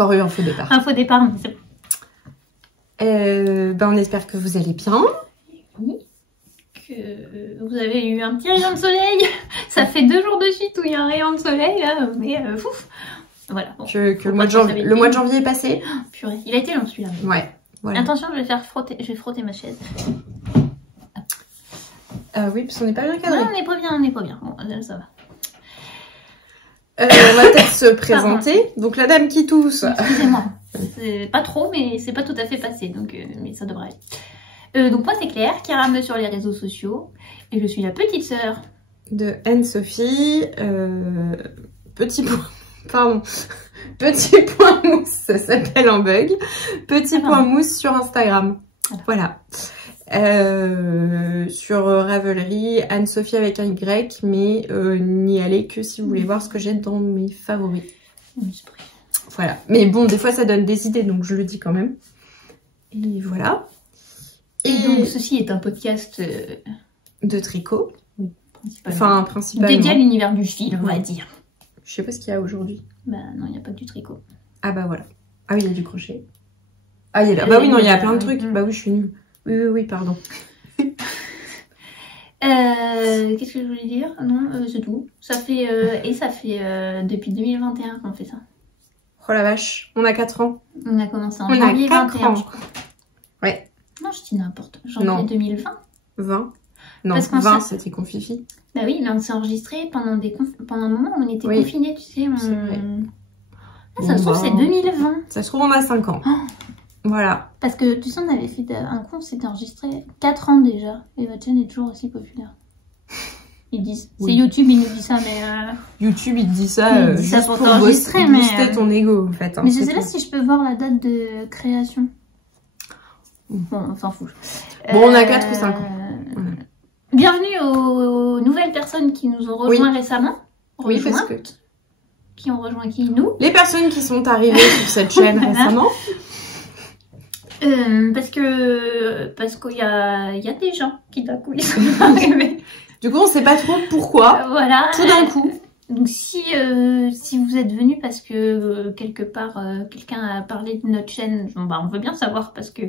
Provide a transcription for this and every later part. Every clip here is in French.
encore eu un faux départ. Un faux départ, mais c'est bon. On espère que vous allez bien. Oui. Que vous avez eu un petit rayon de soleil. Ça fait 2 jours de suite où il y a un rayon de soleil, là, mais fouf. Voilà. Bon, Que le mois de janvier est passé. Oh, purée, il a été long celui-là. Ouais. Voilà. Attention, je vais frotter ma chaise. Oui, parce qu'on n'est pas bien cadré. Non, on n'est pas bien. Bon, là, ça va. On va peut-être se présenter. Donc la dame qui tousse. Excusez-moi. C'est pas trop, mais c'est pas tout à fait passé, donc mais ça devrait aller. Donc moi c'est Claire, qui rame sur les réseaux sociaux, et je suis la petite sœur de Anne-Sophie. Petit point mousse, ça s'appelle un bug. Petit point mousse sur Instagram. Voilà. Sur Ravelry, Anne-Sophie avec un Y, mais n'y allez que si vous voulez voir ce que j'ai dans mes favoris. Voilà. Mais bon, des fois ça donne des idées, donc je le dis quand même. Et voilà. Et donc ceci est un podcast de tricot. Oui, principalement. Principalement. Dédié à l'univers du fil, on va dire. Je sais pas ce qu'il y a aujourd'hui. Bah non, il n'y a pas que du tricot. Ah bah voilà. Ah oui, il y a du crochet. Ah, il y a là. Bah oui, non, il y a plein de trucs. Bah oui, je suis nulle. Oui, pardon. Qu'est-ce que je voulais dire? Non, c'est tout. Ça fait depuis 2021 qu'on fait ça. Oh la vache, on a 4 ans. On a commencé en janvier 2021, je crois. Ouais. Non, je dis n'importe. Janvier 2020. 20. Non, 20, c'était confifi. Bah oui, mais on s'est enregistré pendant un moment où on était confinés, tu sais. C'est vrai. Ah, ça se trouve, c'est 2020. Ça se trouve, on a 5 ans. Oh. Voilà. Parce que, tu sais, on avait fait un coup, on s'était enregistré 4 ans déjà. Et votre chaîne est toujours aussi populaire. Ils disent. Oui. C'est YouTube, il nous dit ça, mais... YouTube, il dit ça, juste pour t'enregistrer, booster ton ego, en fait. Hein, mais je sais pas si je peux voir la date de création. Bon, on s'en fout. Bon, on a 4 ou 5 ans. Bienvenue aux nouvelles personnes qui nous ont rejoints récemment. Oui, parce que... Qui ont rejoint qui? Nous. Les personnes qui sont arrivées sur cette chaîne récemment. Parce qu'il y a des gens qui d'un coup ils sont arrivés. Du coup, on sait pas trop pourquoi. Voilà. Tout d'un coup. Donc si vous êtes venus parce que quelque part quelqu'un a parlé de notre chaîne, on veut bien savoir parce que...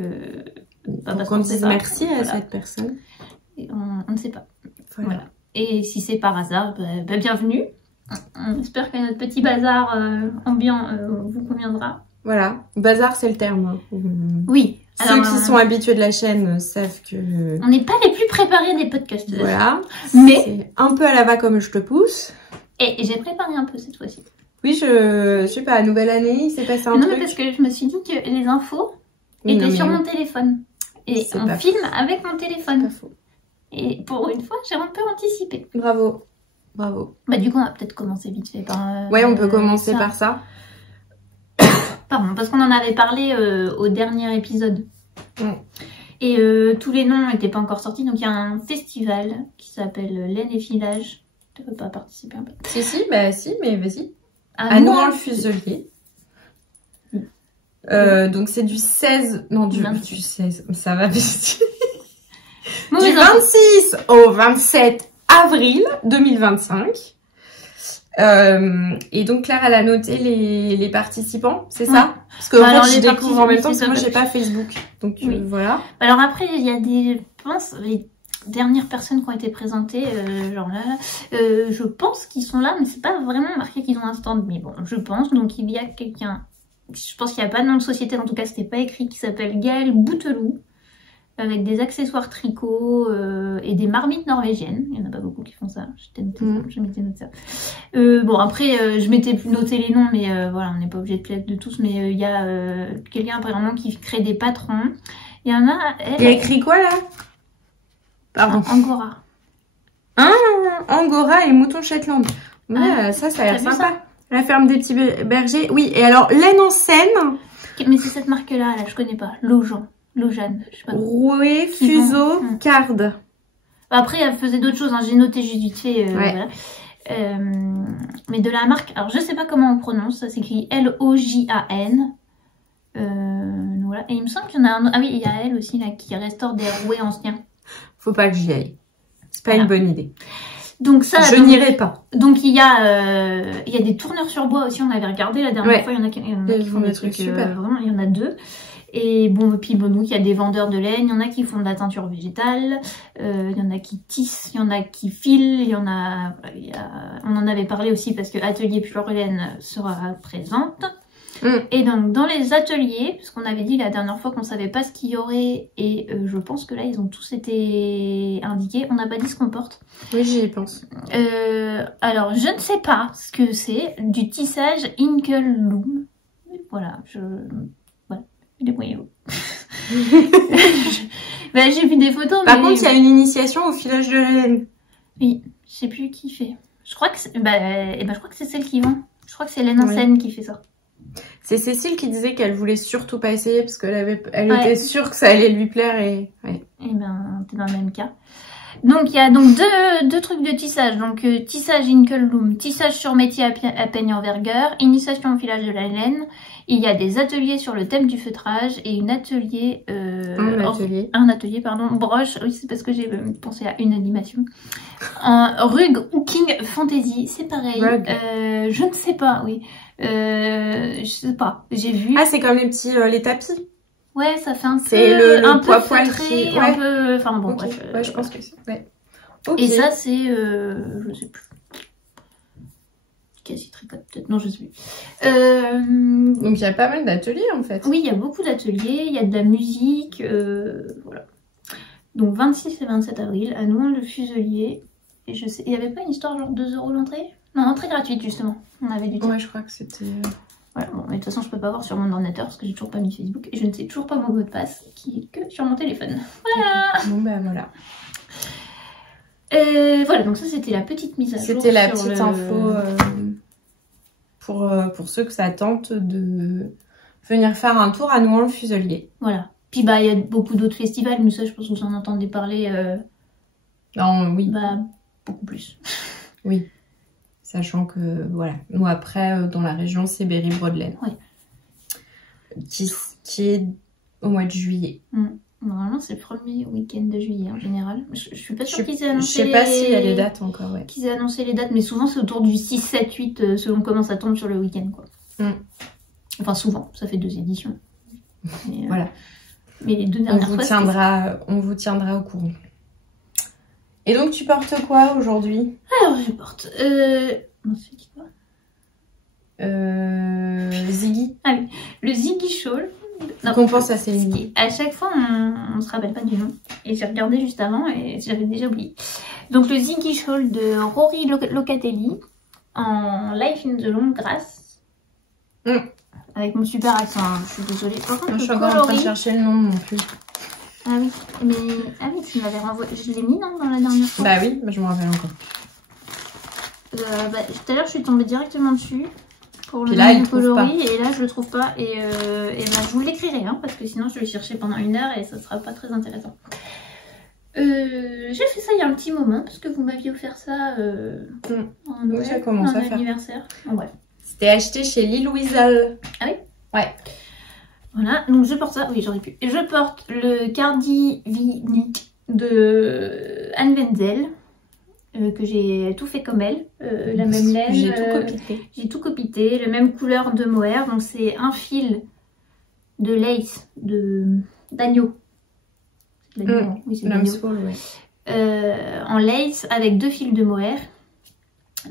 Donc on dise merci à cette personne. Et on ne sait pas. Voilà. Et si c'est par hasard, bienvenue. On espère que notre petit bazar ambiant vous conviendra. Voilà, bazar c'est le terme. Oui. Ceux qui sont habitués de la chaîne savent que... On n'est pas les plus préparés des podcasts. Voilà. Mais... C'est un peu à la va comme je te pousse. Et j'ai préparé un peu cette fois-ci. Oui, je sais pas, nouvelle année, il s'est passé un truc. Non, mais parce que je me suis dit que les infos étaient sur mon téléphone. Et on filme avec mon téléphone. Pas faux. Et pour une fois, j'ai un peu anticipé. Bravo. Bravo. Bah du coup, on va peut-être commencer vite fait par... ouais, on peut commencer par ça. Pardon, parce qu'on en avait parlé au dernier épisode. Et tous les noms n'étaient pas encore sortis. Donc il y a un festival qui s'appelle Laine et Filage. Tu peux pas participer un peu? Si, mais vas-y. À Nohant-le-Fuselier. Donc c'est du 16... Non, du 16. Ça va vite. Du 26 au 27 avril 2025. Et donc Claire, elle a noté les participants, c'est ça? Parce que en fait, je découvre en même temps parce que moi j'ai pas Facebook. Donc voilà. Alors après, il y a je pense, les dernières personnes qui ont été présentées, genre là, je pense qu'ils sont là, mais c'est pas vraiment marqué qu'ils ont un stand. Mais bon, je pense. Donc il y a quelqu'un, je pense qu'il n'y a pas de nom de société, en tout cas c'était pas écrit, qui s'appelle Gaël Bouteloup. Avec des accessoires tricot et des marmites norvégiennes. Il n'y en a pas beaucoup qui font ça. Je m'étais noté ça. Bon, après, je m'étais noté les noms, mais voilà, on n'est pas obligé de plaire de tous. Mais il y a quelqu'un apparemment qui crée des patrons. Il y en a... Il a écrit quoi, là? Pardon. Angora. Ah, Angora et mouton Shetland. Ouais, ça a l'air sympa. La ferme des petits bergers. Oui, et alors, laine en Seine. Mais c'est cette marque-là, là, je connais pas. Lojane, je sais pas. Rouet, Fuseau, Card. Après, elle faisait d'autres choses, hein. J'ai noté juste vite fait. Voilà. Mais de la marque, alors je sais pas comment on prononce, ça s'écrit L-O-J-A-N. Voilà. Et il me semble qu'il y en a un autre. Ah oui, il y a elle aussi là qui restaure des rouets anciens. Faut pas que j'y aille. C'est pas une bonne idée. Donc ça, je n'irai pas. Donc il y a des tourneurs sur bois aussi, on avait regardé la dernière fois, il y en a qui font des trucs super. Vraiment, il y en a 2. Et bon, puis bon, donc il y a des vendeurs de laine, il y en a qui font de la teinture végétale, il y en a qui tissent, il y en a qui filent, il y en a, on en avait parlé aussi parce que Atelier Pure Laine sera présente. Et donc dans les ateliers, parce qu'on avait dit la dernière fois qu'on savait pas ce qu'il y aurait, et je pense que là ils ont tous été indiqués, on n'a pas dit ce qu'on porte. Oui, j'y pense. Alors je ne sais pas ce que c'est, du tissage Inkle Loom. Voilà, voilà, il est moyen. Bah, j'ai vu des photos. Par contre, il y a une initiation au filage de la laine. Oui, je sais plus qui fait. Je crois que c'est je crois que c'est celle qui vend. Je crois que c'est Laine en Seine qui fait ça. C'est Cécile qui disait qu'elle voulait surtout pas essayer parce qu'elle était sûre que ça allait lui plaire et ben t'es dans le même cas. Donc il y a donc deux trucs de tissage. Donc tissage Inkle Loom, tissage sur métier à peigne envergure, initiation au filage de la laine. Il y a des ateliers sur le thème du feutrage et un atelier broche. Oui, c'est parce que j'ai pensé à une animation. En rug hooking fantasy, c'est pareil. Je ne sais pas, oui. Je sais pas, j'ai vu. Ah, c'est comme les petits les tapis. Ouais, ça fait un peu le peu feutré, un peu, enfin bon, okay. bref. Ouais, je pense que c'est. Ouais. Okay. Et ça, c'est, je sais plus. Quasi tricote peut-être, non je sais plus. Donc il y a pas mal d'ateliers en fait. Oui, il y a beaucoup d'ateliers, il y a de la musique, voilà. Donc 26 et 27 avril, à Nouan-le-Fuselier. Et je sais, il n'y avait pas une histoire genre 2 € l'entrée? Non, entrée gratuite justement, on avait dû dire. Ouais, je crois que c'était... Voilà, bon, mais de toute façon je peux pas voir sur mon ordinateur parce que j'ai toujours pas mis Facebook et je ne sais toujours pas mon mot de passe qui est que sur mon téléphone. Voilà. Bon ben voilà. Voilà, donc ça c'était la petite mise à jour. C'était la petite info pour ceux que ça tente de venir faire un tour à Nouan-le-Fuselier. Voilà. Puis bah il y a beaucoup d'autres festivals, mais ça je pense que vous en entendez parler. Non, oui. Bah beaucoup plus. Oui. Sachant que voilà, nous après dans la région c'est Berry-Broadelaine. Oui. Qui est au mois de juillet. Normalement, c'est le premier week-end de juillet en général. Je suis pas sûre qu'ils aient annoncé. Je sais pas s'il y a les dates encore, ouais. Qu'ils aient annoncé les dates, mais souvent c'est autour du 6, 7, 8, selon comment ça tombe sur le week-end, quoi. Enfin, souvent, ça fait 2 éditions. Mais, voilà. Mais les 2 dernières fois. On vous tiendra au courant. Et donc, tu portes quoi aujourd'hui? Alors, je porte. On se dit quoi? Ziggy. Ah oui, le Ziggy Shawl. Qu'on pense à Céline. À chaque fois, on se rappelle pas du nom. Et j'ai regardé juste avant et j'avais déjà oublié. Donc le Ziggy Shawl de Rory Locatelli en Life in the Long Grass. Avec mon super accent, hein. Je suis désolée. Par contre, je suis encore en train de chercher le nom non plus. Ah oui, mais tu m'avais renvoyé. Je l'ai mis non dans la dernière fois. Bah oui, je me rappelle encore. Tout à l'heure, je suis tombée directement dessus. Pour le là, coloris, et là je le trouve pas et je vous l'écrirai hein, parce que sinon je vais le chercher pendant 1 heure et ça sera pas très intéressant. J'ai fait ça il y a un petit moment parce que vous m'aviez offert ça en Noël, ça commence à faire. Anniversaire. Bon, bref. C'était acheté chez Lille Louisal. Ah oui? Ouais. Voilà, donc je porte ça, oui j'aurais pu. Je porte le Cardivinic de Anne Wenzel. Que j'ai tout fait comme elle, la même laine, j'ai tout copité. J'ai tout copité, la même couleur de mohair, donc c'est un fil de lace d'agneau. Oui, c'est d'agneau. En lace avec 2 fils de mohair,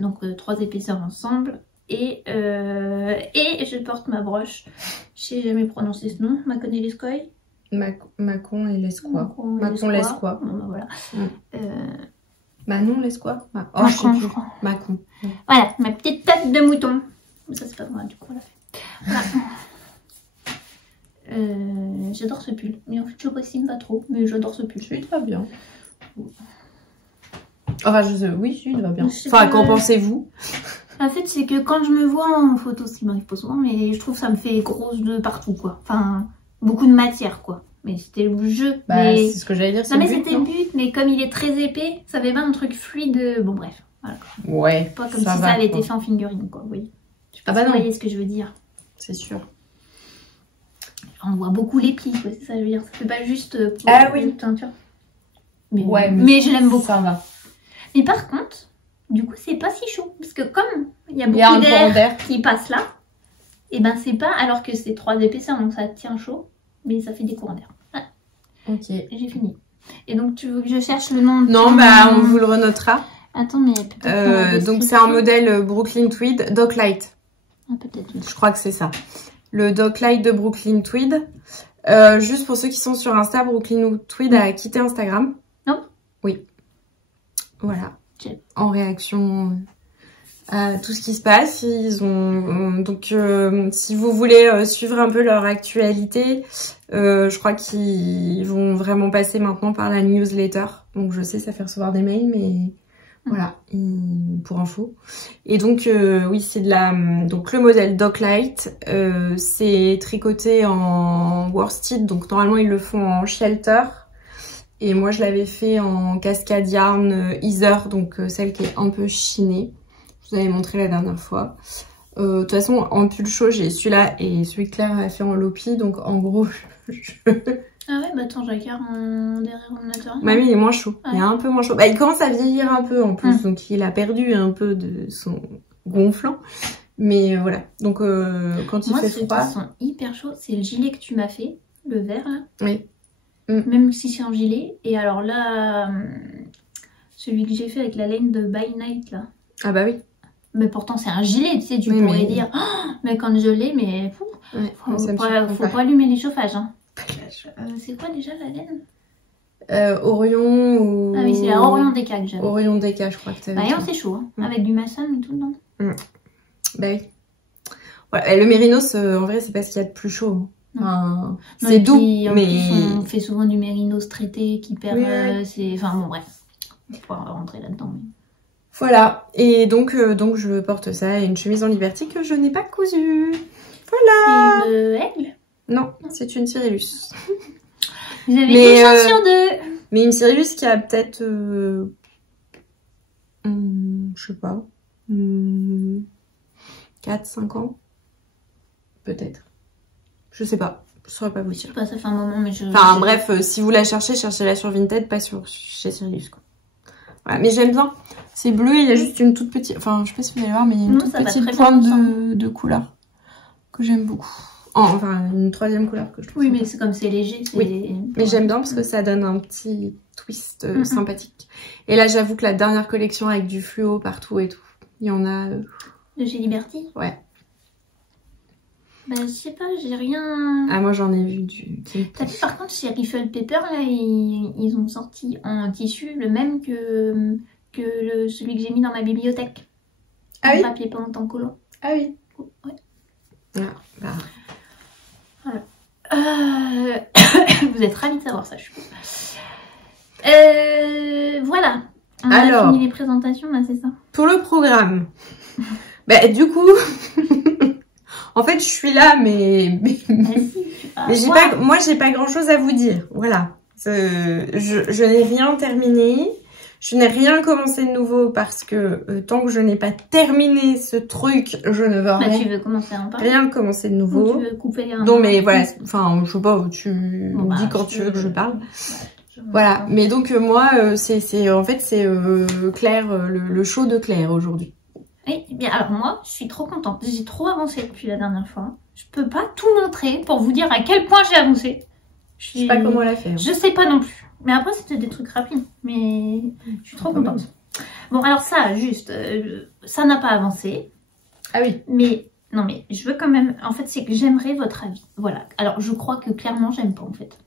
donc 3 épaisseurs ensemble. Et je porte ma broche, je sais jamais prononcer ce nom, Macon et Lescoy. Macon et Lescois. Macon Lescois. Bon, ben voilà. Manon Lescois. Oh, je sais plus. Macon. Voilà, ma petite tête de mouton. Ça c'est pas moi du coup on l'a fait. Voilà. J'adore ce pull. Mais en fait je précise pas trop. Mais j'adore ce pull. Il va bien. Enfin oui, il va bien. Enfin qu'en pensez-vous? En fait c'est que quand je me vois en photo, ce qui m'arrive pas souvent, mais je trouve que ça me fait grosse de partout quoi. Enfin beaucoup de matière quoi. Mais c'était le jeu. C'est ce que j'allais dire. Non mais c'était le but, mais comme il est très épais, ça fait pas un truc fluide. Bon bref, voilà. Ouais. Pas comme si ça avait été fait en fingering quoi, oui. Je sais pas si vous voyez ce que je veux dire. C'est sûr. On voit beaucoup les plis, quoi, c'est ça que je veux dire. Ça fait pas juste pour oui. teinture. Mais, ouais, mais je l'aime beaucoup. Ça va. Mais par contre, Du coup, c'est pas si chaud. Parce que comme il y a un beaucoup courant d'air qui passe là, et ben c'est pas, alors que c'est 3 épaisseurs, donc ça tient chaud, mais ça fait des courants d'air. Ouais. Ok. J'ai fini. Et donc, tu veux que je cherche le nom de Non, ton... bah on vous le renotera. Attends, mais peut-être... donc c'est un modèle Brooklyn Tweed Docklight. Ah, peut-être. Je crois que c'est ça. Le Docklight de Brooklyn Tweed. Juste pour ceux qui sont sur Insta, Brooklyn Tweed a quitté Instagram. Non. Oui. Voilà. Okay. En réaction à tout ce qui se passe. Ils ont donc si vous voulez suivre un peu leur actualité, je crois qu'ils vont vraiment passer maintenant par la newsletter. Donc je sais, ça fait recevoir des mails, mais voilà, pour info. Et donc oui, c'est de la donc le modèle Docklight, c'est tricoté en worsted, donc normalement ils le font en shelter. Et moi je l'avais fait en cascade yarn Ether, donc celle qui est un peu chinée. Je vous avais montré la dernière fois. De toute façon, en pull chaud, j'ai celui-là et celui que Claire a fait en Lopi. Donc en gros, Ah ouais, bah attends, je regarde derrière l'ordinateur. Mamie, il est moins chaud. Ouais. Il est un peu moins chaud. Bah, il commence à vieillir un peu en plus. Donc il a perdu un peu de son gonflant. Mais voilà. Donc quand il Moi, fait ceux froid... qui sont hyper chauds, c'est le gilet que tu m'as fait, le vert là. Oui. Même si c'est un gilet. Et alors là, celui que j'ai fait avec la laine de By Night là. Ah bah oui. Mais pourtant c'est un gilet, tu sais, tu Oui, pourrais mais... dire, oh, mais quand je l'ai, mais Ouais, faut pas allumer les chauffages. Hein. C'est quoi déjà la laine Orion ou... Ah oui, c'est la Orion Deka que j'avais. Orion Deka, je crois que t'avais. Bah, c'est chaud, hein, avec du maçon et tout, non Bah oui. Voilà, le mérinos, en vrai, c'est pas ce qu'il y a de plus chaud. Enfin, c'est doux, mais... Plus, on fait souvent du mérinos traité qui perd... Oui. Enfin bon, bref. On va pas rentrer là-dedans. Mais... Voilà, et donc je porte ça et une chemise en Liberty que je n'ai pas cousue. Voilà. C'est une aigle? Non, c'est une Cyrillus. Vous avez une chance sur deux. Mais une Cyrillus qui a peut-être... je sais pas... 4-5 ans. Peut-être. Je sais pas. Je saurais pas vous dire. Ça fait un moment, mais Enfin bref, si vous la cherchez, cherchez-la sur Vinted, pas chez Cyrillus, quoi. Voilà, mais j'aime bien. C'est bleu, il y a juste une toute petite... Enfin, je sais pas si vous allez voir, mais il y a une toute petite pointe de couleur que j'aime beaucoup. Enfin, une troisième couleur que je trouve. Oui, mais c'est comme c'est léger. Oui, mais j'aime bien parce que ça donne un petit twist sympathique. Et là, j'avoue que la dernière collection avec du fluo partout et tout, il y en a... De chez Liberty? Ouais. Bah, je sais pas, j'ai rien... Ah, moi, j'en ai vu du... Par contre, chez Riffle Paper, là, ils ont sorti en tissu le même que celui que j'ai mis dans ma bibliothèque. Ah oui? Papier peint en colo. Ah oui? Ouais. Ah, bah... Voilà. Vous êtes ravis de savoir ça, je suppose. Voilà. On a fini les présentations, là, c'est ça? Pour le programme. Bah, du coup... En fait, je suis là, mais j'ai pas, moi, j'ai pas grand-chose à vous dire. Voilà. Je n'ai rien terminé. Je n'ai rien commencé de nouveau parce que tant que je n'ai pas terminé ce truc, je ne veux rien. Tu veux commencer à en parler? Rien commencer de nouveau. Ou tu veux couper un... Non, mais voilà. Enfin, je sais pas. Tu me dis quand tu veux que je parle. Voilà. Mais donc moi, en fait, c'est Claire, le show de Claire aujourd'hui. Eh bien, alors moi, je suis trop contente. J'ai trop avancé depuis la dernière fois. Je peux pas tout montrer pour vous dire à quel point j'ai avancé. Je sais pas comment elle a fait. Hein. Je sais pas non plus. Mais après, c'était des trucs rapides. Mais je suis trop contente. Bon, alors ça, juste, ça n'a pas avancé. Ah oui. Mais, non mais, je veux quand même... En fait, c'est que j'aimerais votre avis. Voilà. Alors, je crois que clairement, j'aime pas, en fait.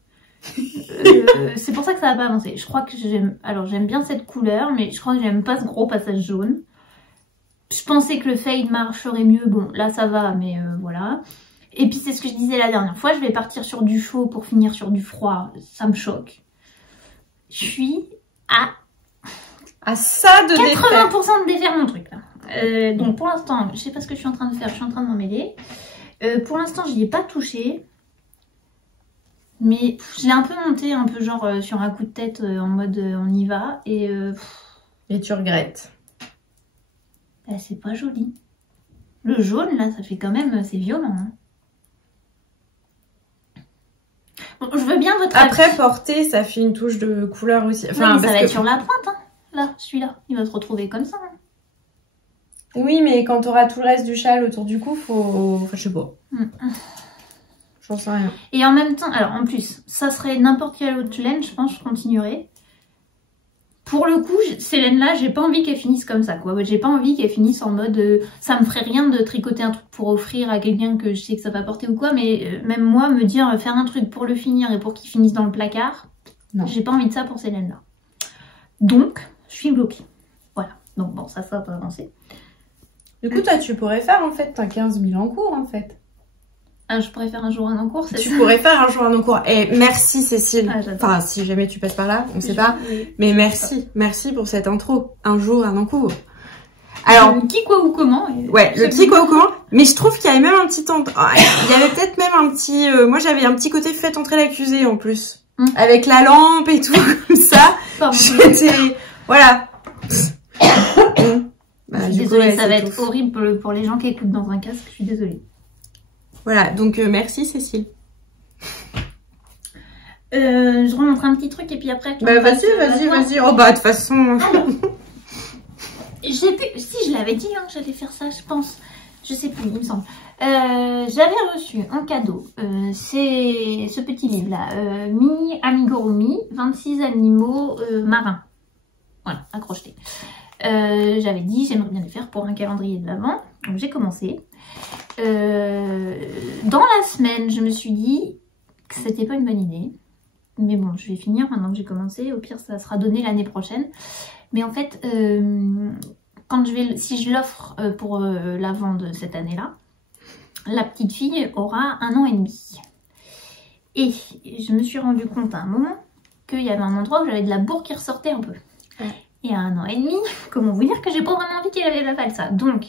C'est pour ça que ça n'a pas avancé. Je crois que j'aime... Alors, j'aime bien cette couleur, mais je crois que j'aime pas ce gros passage jaune. Je pensais que le fade marcherait mieux. Bon, là, ça va, mais voilà. Et puis, c'est ce que je disais la dernière fois. Je vais partir sur du chaud pour finir sur du froid. Ça me choque. Je suis à ça de 80% de défaire mon truc, là. Donc, pour l'instant, je sais pas ce que je suis en train de faire. Je suis en train de m'en mêler. Pour l'instant, je n'y ai pas touché. Mais je l'ai un peu monté, un peu genre sur un coup de tête, en mode on y va. Et tu regrettes. Bah, c'est pas joli. Le jaune, là, ça fait quand même... C'est violent. Hein. Bon, je veux bien votre Après, avis. porter, ça fait une touche de couleur aussi. Enfin, oui, ça va être sur la pointe, hein. Là, celui-là. Il va se retrouver comme ça. Hein. Oui, mais quand tu auras tout le reste du châle autour du cou, faut... Enfin, je sais pas. J'en sais rien. Et en même temps, alors en plus, ça serait n'importe quelle autre laine, je pense, je continuerai. Pour le coup, ces laines-là, j'ai pas envie qu'elles finissent comme ça, quoi. J'ai pas envie qu'elles finissent en mode... ça me ferait rien de tricoter un truc pour offrir à quelqu'un que je sais que ça va porter ou quoi, mais même moi, me dire faire un truc pour le finir et pour qu'il finisse dans le placard, j'ai pas envie de ça pour ces laines-là. Donc, je suis bloquée. Voilà. Donc bon, ça va pas avancer. Du coup, toi, tu pourrais faire, en fait, t'as 15 000 en cours, en fait. Ah, je pourrais faire un jour un en cours, c'est ça? Tu pourrais faire un jour un en cours. Et merci, Cécile. Ah, enfin, si jamais tu passes par là, on sait pas. Mais merci. Merci pour cette intro. Un jour un en cours. Alors, le qui, quoi ou comment. Ouais, le qui, quoi ou comment. Mais je trouve qu'il y avait même un petit temps... il y avait peut-être même un petit... moi, j'avais un petit côté fait entrer l'accusé, en plus. Avec la lampe et tout, comme ça. J'étais... Voilà. Je suis désolée, ça va être horrible pour les gens qui écoutent dans un casque, je suis désolée. Voilà, donc merci Cécile. Je remontre un petit truc et puis après... Bah vas-y. Oh bah de toute façon... J'ai pu... Si, je l'avais dit hein, que j'allais faire ça, je pense. Je sais plus, il me semble. J'avais reçu en cadeau c'est ce petit livre-là. Mi Amigurumi, 26 animaux marins. Voilà, à crocheter. J'avais dit j'aimerais bien les faire pour un calendrier de l'Avent. Donc j'ai commencé. Dans la semaine, je me suis dit que c'était pas une bonne idée. Mais bon, je vais finir maintenant que j'ai commencé. Au pire, ça sera donné l'année prochaine. Mais en fait, quand si je l'offre pour l'Avent de cette année-là, la petite fille aura 1 an et demi. Et je me suis rendu compte à un moment qu'il y avait un endroit où j'avais de la bourre qui ressortait un peu. Ouais. Et à 1 an et demi, comment vous dire que j'ai pas vraiment envie qu'elle avale ça. Donc,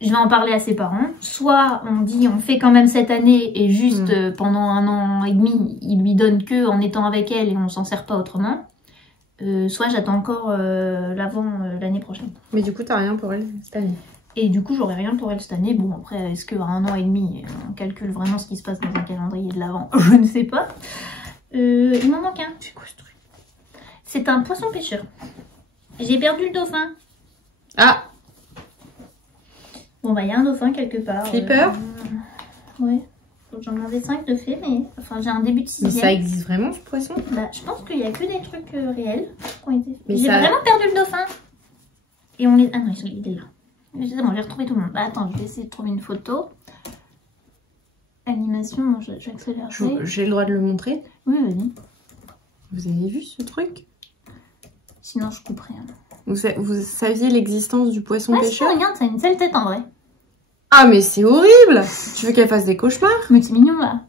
je vais en parler à ses parents. Soit on dit on fait quand même cette année et juste pendant 1 an et demi, il lui donne que en étant avec elle et on s'en sert pas autrement. Soit j'attends encore l'Avent l'année prochaine. Mais du coup, t'as rien pour elle cette année. Et du coup, j'aurai rien pour elle cette année. Bon, après, est-ce qu'à 1 an et demi, on calcule vraiment ce qui se passe dans un calendrier de l'Avent? Je ne sais pas. Il m'en manque un. C'est quoi ce truc? C'est un poisson pêcheur. J'ai perdu le dauphin. Ah! Bon, bah, il y a un dauphin quelque part. Flipper? Ouais. J'en avais 5 de fait, mais enfin, j'ai un début de 6e. Mais ça existe vraiment, ce poisson? Bah, je pense qu'il n'y a que des trucs réels qui ont été... J'ai vraiment perdu le dauphin. Et on les... Ah non, il est là. C'est bon, j'ai retrouvé tout le monde. Bah, attends, je vais essayer de trouver une photo. Animation, non, j'accélère. J'ai le droit de le montrer? Oui, vas-y. Vous avez vu ce truc? Sinon, je couperai. Vous saviez l'existence du poisson pêcheur? Si, regarde, ça a une seule tête en vrai. Ah, mais c'est horrible! Tu veux qu'elle fasse des cauchemars? Mais c'est mignon, là.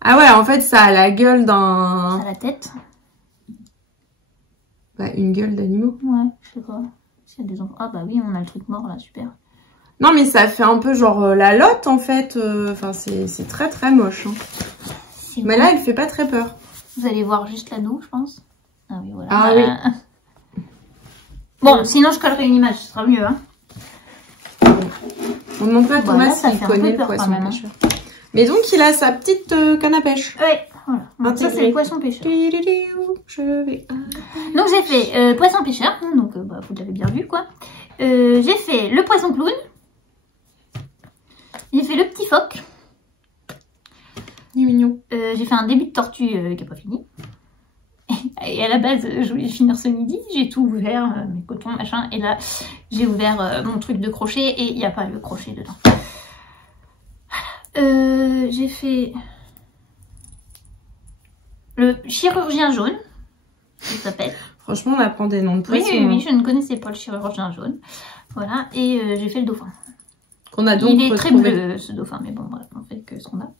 Ah ouais, en fait, ça a la gueule d'un... Ça a la tête. Bah, une gueule d'animaux. Ouais, je sais pas. S'il y a des enfants... Ah bah oui, on a le truc mort, là, super. Non, mais ça fait un peu genre la lotte, en fait. Enfin, c'est très, très moche. Hein. Mais là, elle fait pas très peur. Vous allez voir juste l'anneau, je pense. Ah oui, voilà. Ah oui. Bon, sinon, je collerai une image, ce sera mieux, hein. On ne demande pas à Thomas s'il connaît le poisson pêcheur. Mais donc, il a sa petite canne à pêche. Ouais, voilà. Donc ça, c'est le poisson pêcheur. Donc, j'ai fait poisson pêcheur. Donc, bah, vous l'avez bien vu, quoi. J'ai fait le poisson clown. J'ai fait le petit phoque. Il est mignon. J'ai fait un début de tortue qui n'est pas fini. Et à la base, je voulais finir ce midi. J'ai tout ouvert, mes cotons, machin. Et là, j'ai ouvert mon truc de crochet et il n'y a pas le crochet dedans. J'ai fait le chirurgien jaune. Ça s'appelle. Franchement, on apprend des noms de poissons. Oui, je ne connaissais pas le chirurgien jaune. Voilà. Et j'ai fait le dauphin. Qu'on a donc il est très bleu, ce dauphin. Mais bon, bref, on fait que ce qu'on a.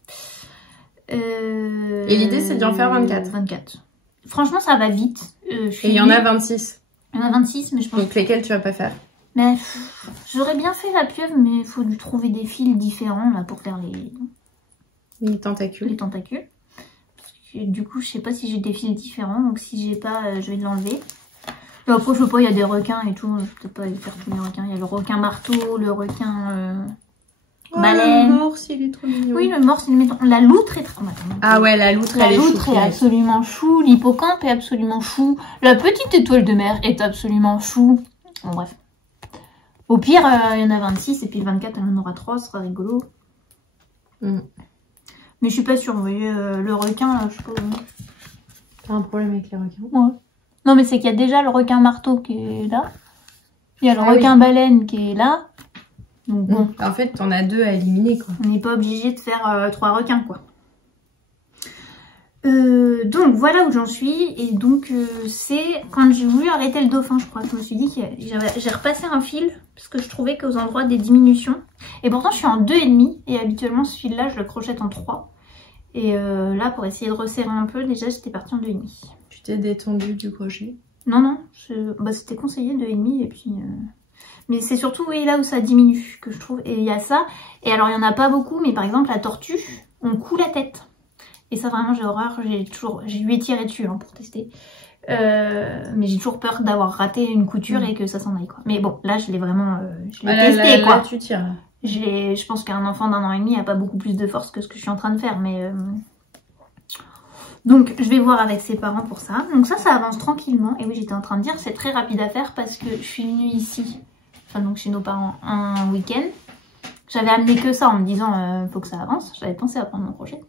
Et l'idée, c'est d'en faire 24. 24. Franchement, ça va vite. Et il y en a 26. Il y en a 26, mais je pense... Donc lesquels tu vas pas faire? Mais j'aurais bien fait la pieuvre, mais il faut lui trouver des fils différents là pour faire les tentacules. Les tentacules. Parce que, du coup, je sais pas si j'ai des fils différents, donc si j'ai pas, je vais l'enlever. Et après, je sais pas, il y a des requins et tout. Je peux pas faire tous les requins. Il y a le requin marteau, le requin... baleine. Le morse, il est trop mignon. Oui, le morse, il est mignon. La loutre est très... Ah ouais, la loutre, elle est chou. La loutre est absolument chou. L'hippocampe est absolument chou. La petite étoile de mer est absolument chou. Bon, bref. Au pire, il y en a 26 et puis le 24, elle en aura 3, ce sera rigolo. Mais je suis pas sûre, vous voyez, le requin, là, je sais pas. T'as un problème avec les requins? Ouais. Non, mais c'est qu'il y a déjà le requin marteau qui est là. Il y a le requin baleine qui est là. Donc bon. En fait, t'en as 2 à éliminer, quoi. On n'est pas obligé de faire 3 requins, quoi. Donc voilà où j'en suis. Et donc c'est quand j'ai voulu arrêter le dauphin, je crois. Je me suis dit que j'ai repassé un fil parce que je trouvais qu'aux endroits des diminutions. Et pourtant je suis en 2,5 et habituellement ce fil là je le crochette en 3. Et là pour essayer de resserrer un peu, déjà j'étais partie en 2,5. Tu t'es détendue du crochet? Non, c'était conseillé 2,5 et puis... Mais c'est surtout oui, là où ça diminue que je trouve. Et il y a ça. Et alors il n'y en a pas beaucoup, mais par exemple la tortue, on coud la tête. Et ça vraiment j'ai horreur, j'ai lui ai tiré dessus hein, pour tester. Mais j'ai toujours peur d'avoir raté une couture et que ça s'en aille quoi. Mais bon, là je l'ai vraiment testé quoi. Là, tu tires. Je pense qu'un enfant d'1 an et demi a pas beaucoup plus de force que ce que je suis en train de faire. Mais donc je vais voir avec ses parents pour ça. Donc ça avance tranquillement. Et oui, j'étais en train de dire c'est très rapide à faire parce que je suis venue ici, enfin donc chez nos parents un week-end. J'avais amené que ça en me disant faut que ça avance. J'avais pensé à prendre mon crochet.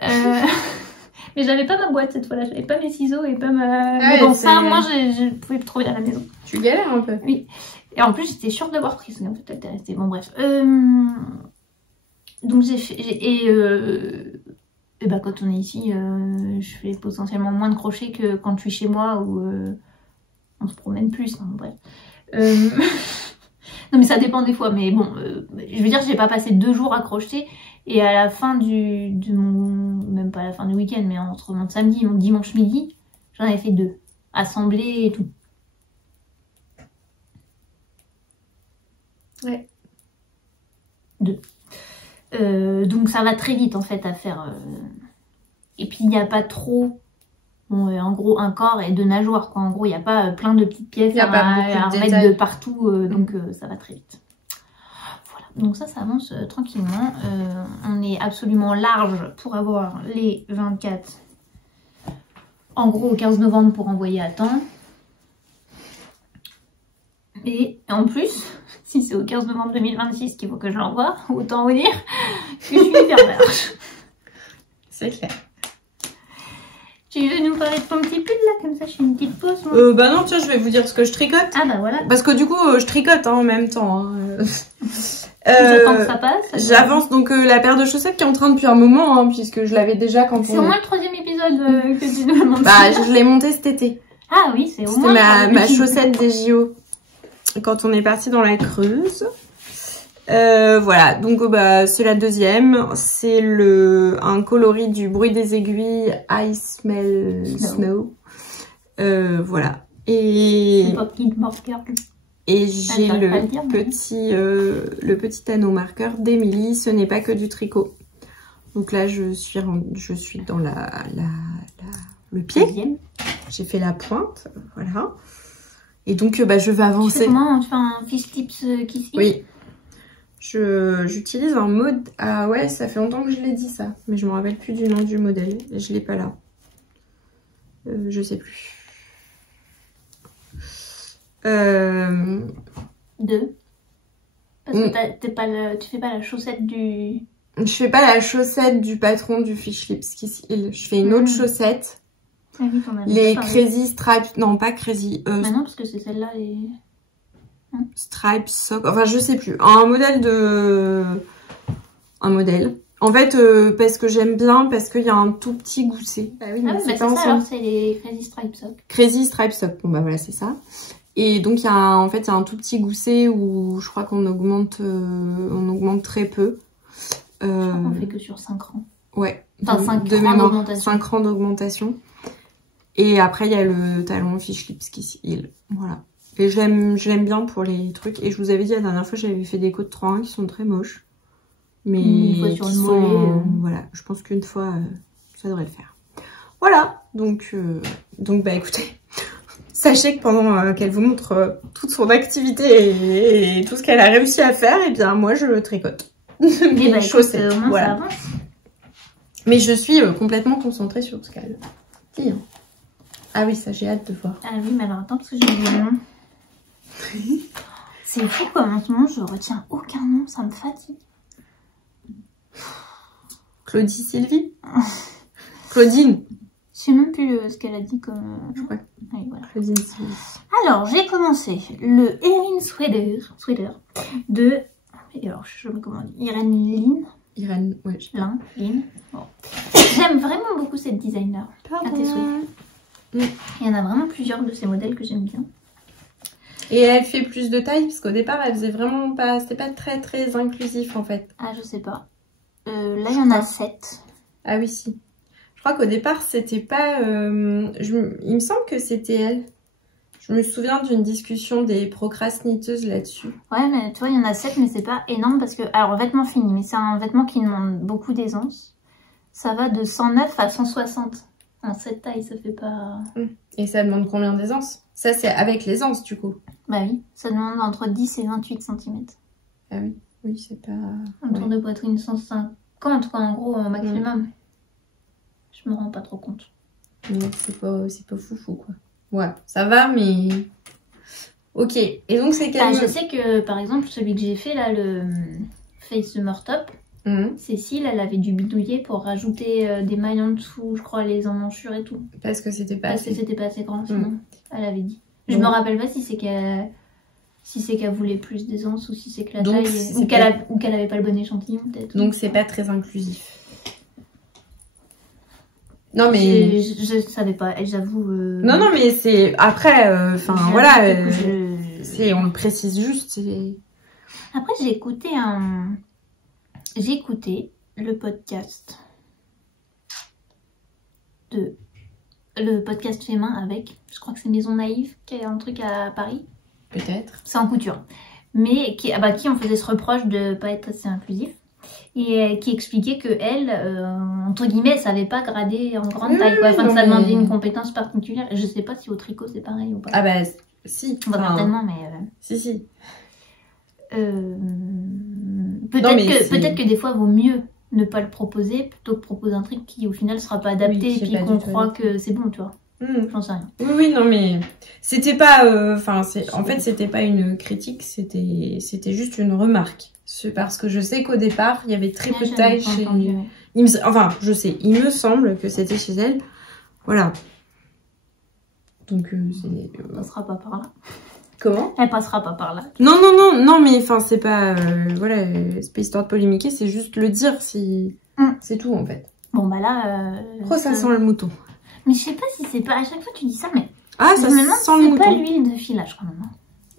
Mais j'avais pas ma boîte cette fois-là, j'avais pas mes ciseaux et pas ma... mais bon, ça, moi, je pouvais trouver à la maison. Tu galères un peu. Oui. Et en plus, j'étais sûre d'avoir pris, en fait, elle était restée. Bon, bref. Donc, j'ai fait... Et bah, quand on est ici, je fais potentiellement moins de crochets que quand je suis chez moi où on se promène plus. Hein, bref. Non, mais ça dépend des fois. Mais bon, je veux dire, j'ai pas passé 2 jours à crocheter. Et à la fin même pas à la fin du week-end, mais entre mon samedi et mon dimanche midi, j'en avais fait 2. Assemblés et tout. Ouais. 2. Donc ça va très vite en fait à faire. Et puis il n'y a pas trop... Bon, en gros, un corps et 2 nageoires. Quoi. En gros, il n'y a pas plein de petites pièces à remettre de partout. Donc ça va très vite. Donc ça avance tranquillement. On est absolument large pour avoir les 24. En gros, au 15 novembre pour envoyer à temps. Et en plus, si c'est au 15 novembre 2026 qu'il faut que je l'envoie, autant vous dire que je suis hyper large. C'est clair. Tu veux nous parler de ton petit pull là? Comme ça, je fais une petite pause. Bah non, tiens, je vais vous dire ce que je tricote. Ah bah voilà. Parce que du coup, je tricote hein, en même temps. Hein. J'attends que ça passe. J'avance donc la paire de chaussettes qui est en train depuis un moment, hein, puisque je l'avais déjà quand C'est au moins le 3e épisode que tu nous demandes. Bah, je l'ai monté cet été. Ah oui, c'est au moins. C'était ma chaussette des JO. Quand on est parti dans la Creuse. Voilà, donc bah, c'est la 2e. C'est un coloris du bruit des aiguilles I Smell Snow. Voilà. Et j'ai le petit anneau marqueur d'Emilie. Ce n'est pas que du tricot. Donc là, je suis dans le pied. J'ai fait la pointe. Voilà. Et donc, bah, je vais avancer. Comment on fait un fish tips kiss? Oui. J'utilise un mode... Ah ouais, ça fait longtemps que je l'ai dit ça. Mais je me rappelle plus du nom du modèle. Et je l'ai pas là. Je sais plus. 2. Parce que tu fais pas la chaussette du... Je fais pas la chaussette du patron du Fish Lips Kiss Hill. Je fais une autre chaussette. Ah oui, les Crazy Stripes... Non, pas Crazy. Bah non, parce que c'est celle-là et... Stripes Sock... Enfin, je sais plus. Un modèle. En fait, parce que j'aime bien, parce qu'il y a un tout petit gousset. Bah oui, mais c'est ça, alors c'est les Crazy Stripes Sock. Crazy Stripes Sock. Bon bah voilà, c'est ça. Et donc, il y a un tout petit gousset où je crois qu'on augmente très peu. Je crois qu'on fait que sur 5 rangs. Ouais. Enfin, 5 rangs d'augmentation. Et après, il y a le talon Fish Lips Kiss Hill. Voilà. Et je l'aime bien pour les trucs. Et je vous avais dit la dernière fois, j'avais fait des côtes 3-1 qui sont très moches. Mais une fois sur le mollet. Voilà, je pense qu'une fois, ça devrait le faire. Voilà. Donc bah écoutez, sachez que pendant qu'elle vous montre toute son activité et tout ce qu'elle a réussi à faire, et bien moi, je tricote. Mes chaussettes. Voilà. Mais je suis complètement concentrée sur ce qu'elle dit. Hein. Ah oui, ça j'ai hâte de voir. Ah oui, mais alors attends, parce que j'ai oublié le nom. C'est fou comme en ce moment je retiens aucun nom, ça me fatigue. Claudie Sylvie. Claudine. Je sais même plus ce qu'elle a dit comme... Je crois. Allez, voilà. Claudine Sylvie. Alors, j'ai commencé le Erin Sweater de... Alors, je sais pas comment on dit. Irène Lin. Irène, ouais. Lin. Bon. J'aime vraiment beaucoup cette designer. Il y en a vraiment plusieurs de ces modèles que j'aime bien. Et elle fait plus de taille parce qu'au départ, elle faisait vraiment pas... C'était pas très très inclusif en fait. Ah, je sais pas. Là, il y en a 7. Ah oui, si. Je crois qu'au départ, c'était pas... Il me semble que c'était elle. Je me souviens d'une discussion des procrastiniteuses là-dessus. Ouais, mais tu vois, il y en a 7, mais c'est pas énorme parce que... Alors, vêtement fini, mais c'est un vêtement qui demande beaucoup d'aisance. Ça va de 109 à 160. En cette taille, ça fait pas... Et ça demande combien d'aisance? Ça, c'est avec l'aisance, du coup. Bah oui, ça demande entre 10 et 28 cm. Ah oui, oui, c'est pas... Un tour de poitrine 150, quoi, en gros, au maximum. Je me rends pas trop compte. Mais c'est pas foufou, quoi. Ouais, ça va, mais... Ok, et donc c'est quel... Je sais que, par exemple, celui que j'ai fait, là, le Face Summer Top, Cécile, elle avait dû bidouiller pour rajouter des mailles en dessous, je crois, les emmanchures et tout. Parce que c'était pas assez. C'était pas assez grand, sinon. Elle avait dit. Je me rappelle pas si c'est qu'elle voulait plus d'aisance ou si c'est que la taille... Ou qu'elle avait pas le bon échantillon, peut-être. Donc c'est pas très inclusif. Non mais... Je savais pas, j'avoue... Non, non, mais c'est... Après, enfin, voilà, on le précise juste. Après, j'ai écouté le podcast le podcast fait main avec, je crois que c'est Maison Naïve, qui a un truc à Paris. Peut-être. C'est en couture. Mais qui on faisait ce reproche de pas être assez inclusif. Et qui expliquait que elle, entre guillemets, elle savait pas grader en grande taille, quoi. Enfin, ça demandait une compétence particulière. Je sais pas si au tricot c'est pareil ou pas. Ah bah si. Certainement, mais... Si. Peut-être que des fois, vaut mieux ne pas le proposer plutôt que proposer un truc qui au final sera pas adapté et puis qu'on croit que c'est bon, tu vois. J'en sais rien. Oui, non, mais c'était pas... en fait, c'était pas une critique, c'était juste une remarque. C'est parce que je sais qu'au départ, il y avait très peu de taille chez... Enfin, je sais, il me semble que c'était chez elle. Voilà. Donc, Elle passera pas par là. Comment? Elle passera pas par là. Non, mais enfin, c'est pas... voilà, c'est pas histoire de polémiquer, c'est juste le dire, c'est tout, en fait. Bon, bah là... ça sent le mouton. Mais je sais pas si c'est pas... À chaque fois, tu dis ça, mais... Ah, ça sent le mouton. C'est pas l'huile de filage, quand même.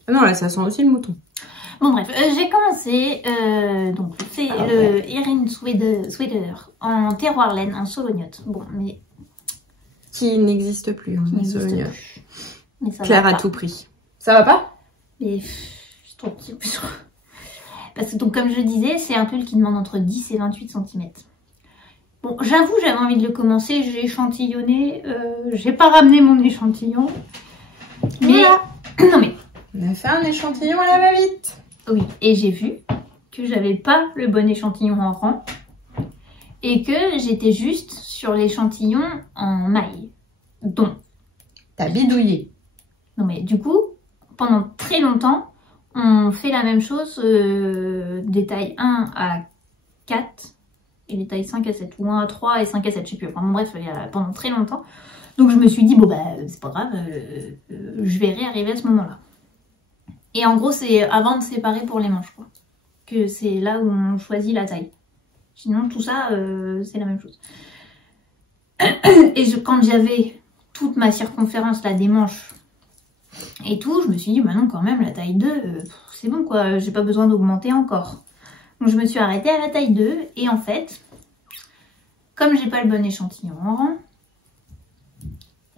Non, là, ça sent aussi le mouton. Bon, bref, j'ai commencé... donc, c'est le Erin Sweater en terroir laine, en solognotte. Bon, mais... Qui n'existe plus, hein, les solognottes. Claire à tout prix. Ça va pas? Mais je trouve petit peu. Parce que donc comme je disais, c'est un pull qui demande entre 10 et 28 cm. Bon, j'avoue, j'avais envie de le commencer, j'ai échantillonné, j'ai pas ramené mon échantillon. Mais voilà. Non mais on a fait un échantillon à la va-vite. Oui, et j'ai vu que j'avais pas le bon échantillon en rang et que j'étais juste sur l'échantillon en maille. Donc t'as bidouillé. Non mais du coup, pendant très longtemps, on fait la même chose des tailles 1 à 4 et les tailles 5 à 7, ou 1 à 3 et 5 à 7, je sais plus. Enfin bon, bref, pendant très longtemps. Donc je me suis dit, bon bah c'est pas grave, je verrai arriver à ce moment-là. Et en gros, c'est avant de séparer pour les manches, quoi. Que c'est là où on choisit la taille. Sinon, tout ça, c'est la même chose. Et quand j'avais toute ma circonférence là des manches et tout, je me suis dit, bah non, quand même, la taille 2, c'est bon, quoi. J'ai pas besoin d'augmenter encore. Donc, je me suis arrêtée à la taille 2. Et en fait, comme j'ai pas le bon échantillon en rang,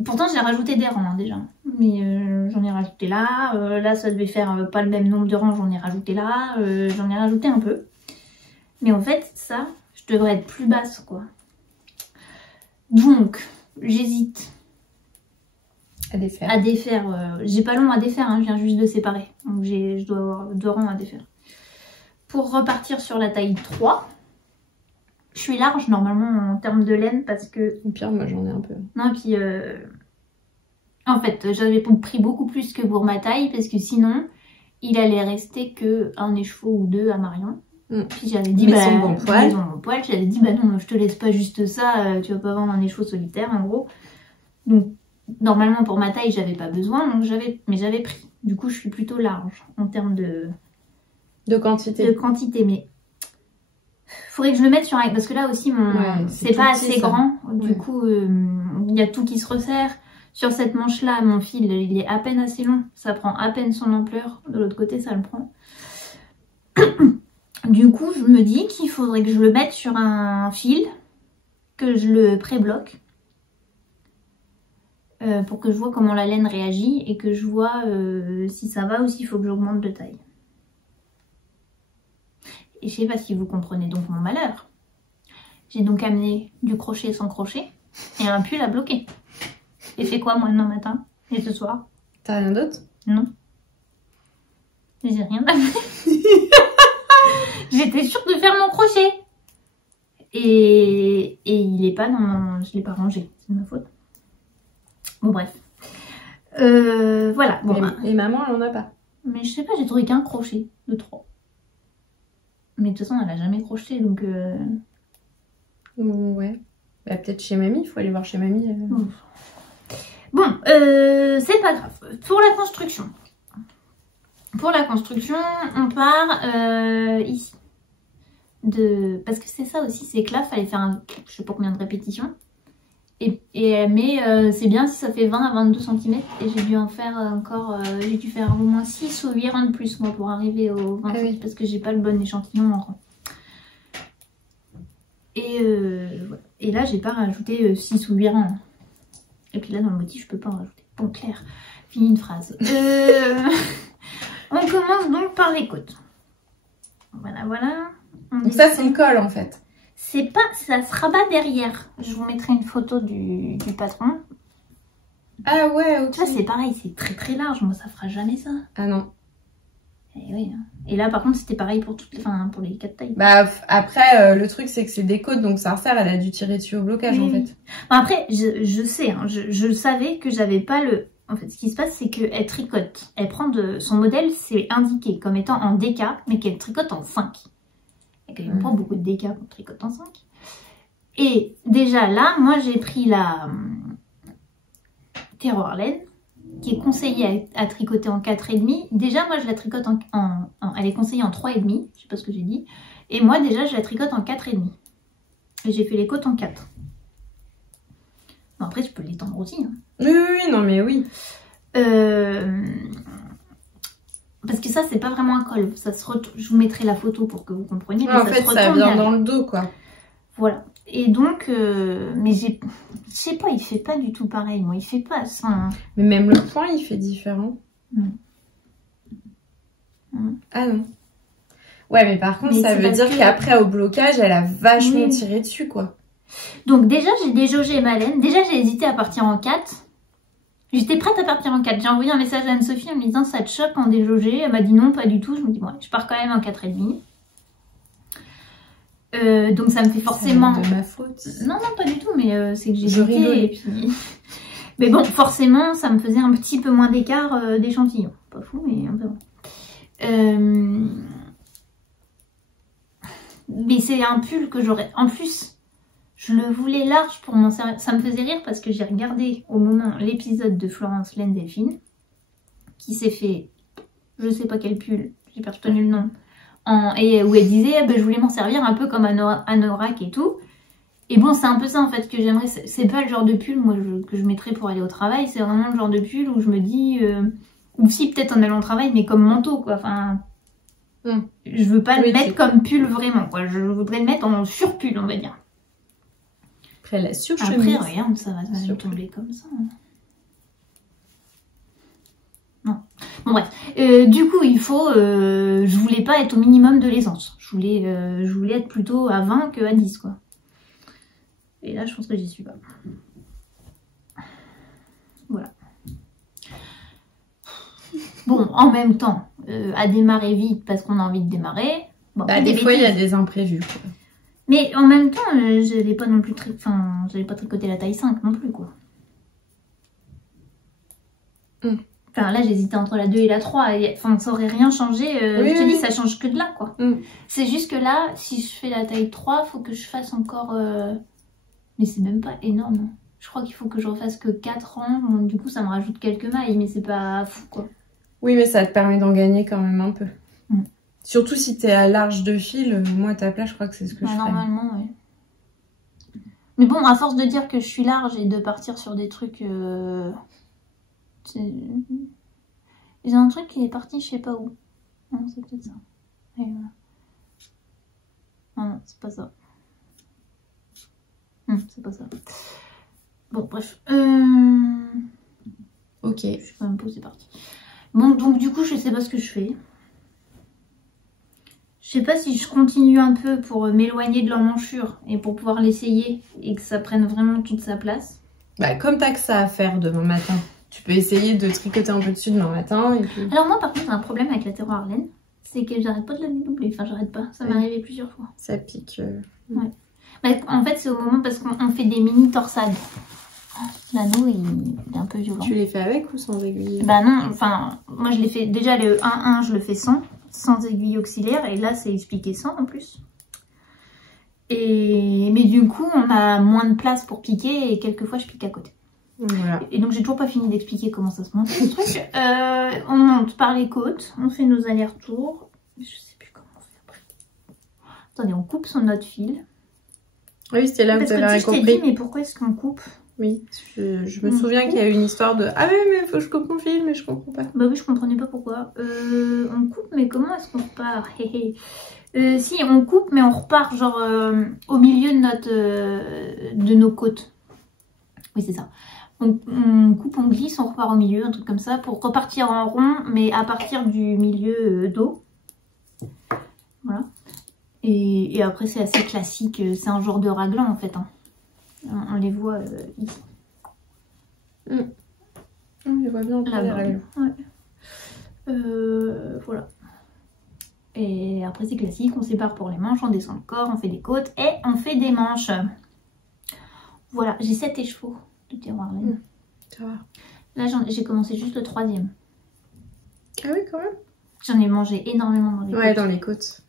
pourtant, j'ai rajouté des rangs, hein, déjà. Mais j'en ai rajouté là. Là, ça devait faire pas le même nombre de rangs. J'en ai rajouté là. J'en ai rajouté un peu. Mais en fait, ça, je devrais être plus basse, quoi. Donc, j'hésite à défaire. J'ai pas long à défaire, hein, je viens juste de séparer. Donc je dois avoir 2 rangs à défaire. Pour repartir sur la taille 3, je suis large normalement en termes de laine parce que... Au pire, moi j'en ai un peu. Non, et puis... en fait, j'avais pris beaucoup plus que pour ma taille parce que sinon, il allait rester que un écheveau ou deux à Marion. Puis j'avais dit, maison bon poil. J'avais dit, bah non, je te laisse pas juste ça, tu vas pas vendre un écheveau solitaire, en gros. Donc, normalement, pour ma taille, j'avais pas besoin, donc mais j'avais pris. Du coup, je suis plutôt large en termes de quantité. Mais faudrait que je le mette sur un... Parce que là aussi, c'est pas assez grand. Du coup, il y a tout qui se resserre. Sur cette manche-là, mon fil, il est à peine assez long. Ça prend à peine son ampleur. De l'autre côté, ça le prend. Du coup, je me dis qu'il faudrait que je le mette sur un fil, que je le pré-bloque, pour que je vois comment la laine réagit et que je vois si ça va ou s'il faut que j'augmente de taille. Et je sais pas si vous comprenez donc mon malheur. J'ai donc amené du crochet sans crochet et un pull à bloquer. Et fait quoi moi demain matin et ce soir? T'as rien d'autre? Non. J'ai rien amené. J'étais sûre de faire mon crochet. Et il est pas dans mon... Je l'ai pas rangé, c'est de ma faute. Bon bref. Voilà. Bon, et maman, elle en a pas. Mais je sais pas, j'ai trouvé qu'un crochet de 3. Mais de toute façon, elle a jamais crocheté, donc... Ouais. Bah, peut-être chez mamie, il faut aller voir chez mamie. Bon, c'est pas grave. Pour la construction. On part ici. Parce que c'est ça aussi, c'est que là, il fallait faire je sais pas combien de répétitions. Mais c'est bien si ça fait 20 à 22 cm. Et j'ai dû en faire encore... j'ai dû faire au moins 6 ou 8 rangs de plus, moi, pour arriver au 20 cm. Parce que j'ai pas le bon échantillon en rang. Et là, j'ai pas rajouté 6 ou 8 rangs. Et puis là, dans le motif, je peux pas en rajouter. Bon, Claire, finis une phrase. On commence donc par les côtes. Voilà. Donc ça, c'est le col, en fait. C'est pas... Ça se rabat derrière. Je vous mettrai une photo du patron. Ah ouais, ok. Ça, c'est pareil, c'est très très large. Moi, ça fera jamais ça. Ah non. Et oui. Et là, par contre, c'était pareil pour toutes les... Enfin, pour les 4 tailles. Bah, après, le truc, c'est que c'est des côtes, donc ça resserre, elle a dû tirer dessus au blocage, en fait. Bon, après, je sais, hein, je savais que j'avais pas le... En fait, ce qui se passe, c'est qu'elle tricote. Elle prend son modèle, c'est indiqué comme étant en DK, mais qu'elle tricote en 5. Il y a quand même pas beaucoup de DK qu'on tricote en 5. Et déjà là, moi, j'ai pris la Terroir laine, qui est conseillée à tricoter en 4,5. Déjà, moi, je la tricote elle est conseillée en 3,5. Je sais pas ce que j'ai dit. Et moi, déjà, je la tricote en 4,5. Et j'ai fait les côtes en 4. Bon, après, je peux l'étendre aussi. Hein. Oui, non, mais oui. Parce que ça, c'est pas vraiment un col. Ça se je vous mettrai la photo pour que vous compreniez. Ouais, en fait, ça vient dans le dos, quoi. Voilà. Et donc, mais je sais pas, il fait pas du tout pareil. Moi, il fait pas ça. Hein. Mais même le point, il fait différent. Ah non. Ouais, mais par contre, ça veut dire qu'après, au blocage, elle a vachement tiré dessus, quoi. Donc déjà, j'ai déjaugé ma laine. Déjà, j'ai hésité à partir en 4. J'étais prête à partir en 4. J'ai envoyé un message à Anne-Sophie en me disant ça te choque en déjaugé. Elle m'a dit non, pas du tout. Je me dis bon, je pars quand même en 4,5. Donc ça me fait forcément... C'est de ma faute. Non, pas du tout, mais c'est que j'ai hésité. Et puis... Mais bon, forcément, ça me faisait un petit peu moins d'écart d'échantillon. Pas fou, mais un peu moins. Mais c'est un pull que j'aurais... En plus... Je le voulais large pour m'en servir. Ça me faisait rire parce que j'ai regardé au moment l'épisode de Florence Laine Delphine qui s'est fait, je sais pas quel pull, j'ai pas retenu le nom, et où elle disait je voulais m'en servir un peu comme anorak et tout. Et bon, c'est un peu ça en fait que j'aimerais. C'est pas le genre de pull moi que je mettrais pour aller au travail. C'est vraiment le genre de pull où je me dis, ou si peut-être en allant au travail, mais comme manteau quoi. Enfin, je veux pas le mettre comme pull vraiment quoi. Je voudrais le mettre en surpull on va dire. Après, la surchemise. Après, regarde, ça va tomber comme ça. Non. Bon, bref. Du coup, il faut... je voulais pas être au minimum de l'aisance. Je voulais être plutôt à 20 que à 10, quoi. Et là, je pense que j'y suis pas. Voilà. Bon, en même temps, à démarrer vite parce qu'on a envie de démarrer. Bon, bah, des fois, il y a des imprévus, quoi. Mais en même temps, je n'allais pas non plus j'allais pas tricoter la taille 5 non plus, quoi. Enfin là j'hésitais entre la 2 et la 3. Et, enfin ça aurait rien changé. Je te dis ça change que de là quoi. C'est juste que là si je fais la taille 3, faut que je fasse encore... Mais c'est même pas énorme. Je crois qu'il faut que je refasse que 4 ans. Bon, du coup ça me rajoute quelques mailles mais c'est pas fou quoi. Oui mais ça te permet d'en gagner quand même un peu. Surtout si t'es à large de fil. Moi à ta place je crois que c'est ce que je ferais. Normalement ouais. Mais bon, à force de dire que je suis large et de partir sur des trucs... J'ai un truc qui est parti je sais pas où. Non, c'est peut-être ça. Et voilà. Non, c'est pas ça. C'est pas ça. Bon, bref. Ok. Je suis quand même posée partie. Bon, donc du coup, je sais pas ce que je fais. Je sais pas si je continue un peu pour m'éloigner de l'emmanchure et pour pouvoir l'essayer et que ça prenne vraiment toute sa place. Bah, comme t'as que ça à faire demain matin, tu peux essayer de tricoter un peu dessus demain matin. Et puis... Alors moi, par contre, j'ai un problème avec la terre Arlène. C'est que j'arrête pas de la dédoubler. Enfin, j'arrête pas. Ça m'est arrivé plusieurs fois. Ça pique. Ouais. Bah, en fait, c'est au moment parce qu'on fait des mini torsades. L'anneau, il est un peu violent. Tu les fais avec ou sans aiguille? Bah non, enfin, moi je l'ai fait... Déjà, le 1-1, je le fais sans aiguille auxiliaire. Et là, c'est expliqué sans en plus. Mais du coup, on a moins de place pour piquer et quelquefois, je pique à côté. Voilà. Et donc, j'ai toujours pas fini d'expliquer comment ça se monte ce truc. On monte par les côtes, on fait nos allers-retours. Je sais plus comment on fait après. Attendez, on coupe sur notre fil. Oui, c'était là où tu avais rien compris. Je t'ai dit, mais pourquoi est-ce qu'on coupe? Oui, je me souviens qu'il y a eu une histoire de... Ah oui, mais il faut que je coupe mon fil, mais je comprends pas. Bah oui, je comprenais pas pourquoi. On coupe, mais comment est-ce qu'on repart? Si, on coupe, mais on repart genre au milieu de nos côtes. Oui, c'est ça. On coupe, on glisse, on repart au milieu, un truc comme ça, pour repartir en rond, mais à partir du milieu d'eau. Voilà. Et après, c'est assez classique. C'est un genre de raglan, en fait. Hein. On les voit ici. On les voit bien. Là, ouais. Voilà. Et après, c'est classique. On sépare pour les manches, on descend le corps, on fait des côtes et on fait des manches. Voilà. J'ai 7 écheveaux de tiroir. Ça va. Là, j'ai commencé juste le 3e. Ah oui, quand même. J'en ai mangé énormément dans les côtes. Ouais, dans les côtes.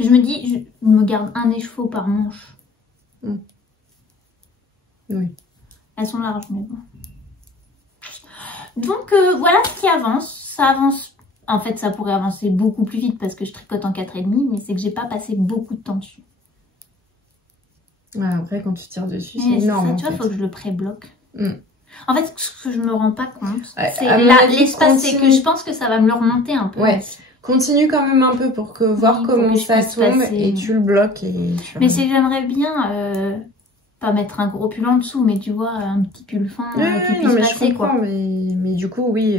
Je me dis, je me garde un écheveau par manche. Oui. Elles sont larges, mais bon. Donc, voilà ce qui avance. Ça avance. En fait, ça pourrait avancer beaucoup plus vite parce que je tricote en 4,5, mais c'est que j'ai pas passé beaucoup de temps dessus. Ouais, après, quand tu tires dessus, c'est énorme. Ça, tu vois, il faut que je le pré-bloque. En fait, ce que je me rends pas compte, c'est l'espace. C'est que je pense que ça va me le remonter un peu. Ouais. Continue quand même un peu pour voir comment ça tombe et tu le bloques. Mais c'est que j'aimerais bien pas mettre un gros pull en dessous, mais tu vois, un petit pull fin qui puisse passer, je comprends, quoi. Mais du coup, oui,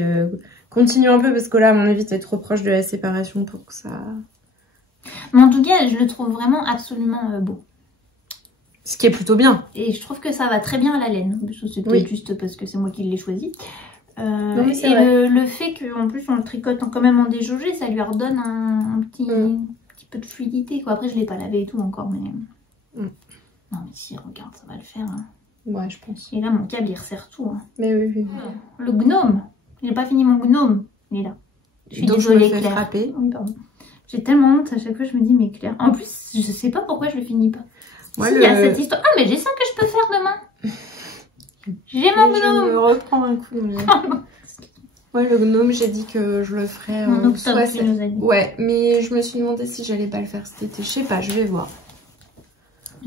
continue un peu parce que là, à mon avis, t'es trop proche de la séparation pour que ça... Mais en tout cas, je le trouve vraiment absolument beau. Ce qui est plutôt bien. Et je trouve que ça va très bien à la laine. C'était juste parce que c'est moi qui l'ai choisi. Non, et le fait qu'en plus on le tricote quand même en déjaugé, ça lui redonne un petit peu de fluidité, quoi. Après je l'ai pas lavé et tout encore, mais non mais si, regarde, ça va le faire, hein. Ouais, je pense. Et là mon câble il resserre tout, hein. Mais oui. Le gnome, j'ai pas fini mon gnome, il est là. Je suis donc désolée, je me fais Claire. frapper. Oui, pardon. J'ai tellement honte à chaque fois, je me dis mais Claire, en plus je sais pas pourquoi je le finis pas. Ouais, il y a cette histoire. Ah mais j'ai ça que je peux faire demain. J'ai mon gnome. Je me reprends un coup. Ouais, le gnome, j'ai dit que je le ferais en octobre. Ouais, mais je me suis demandé si j'allais pas le faire cet été. Je sais pas, je vais voir.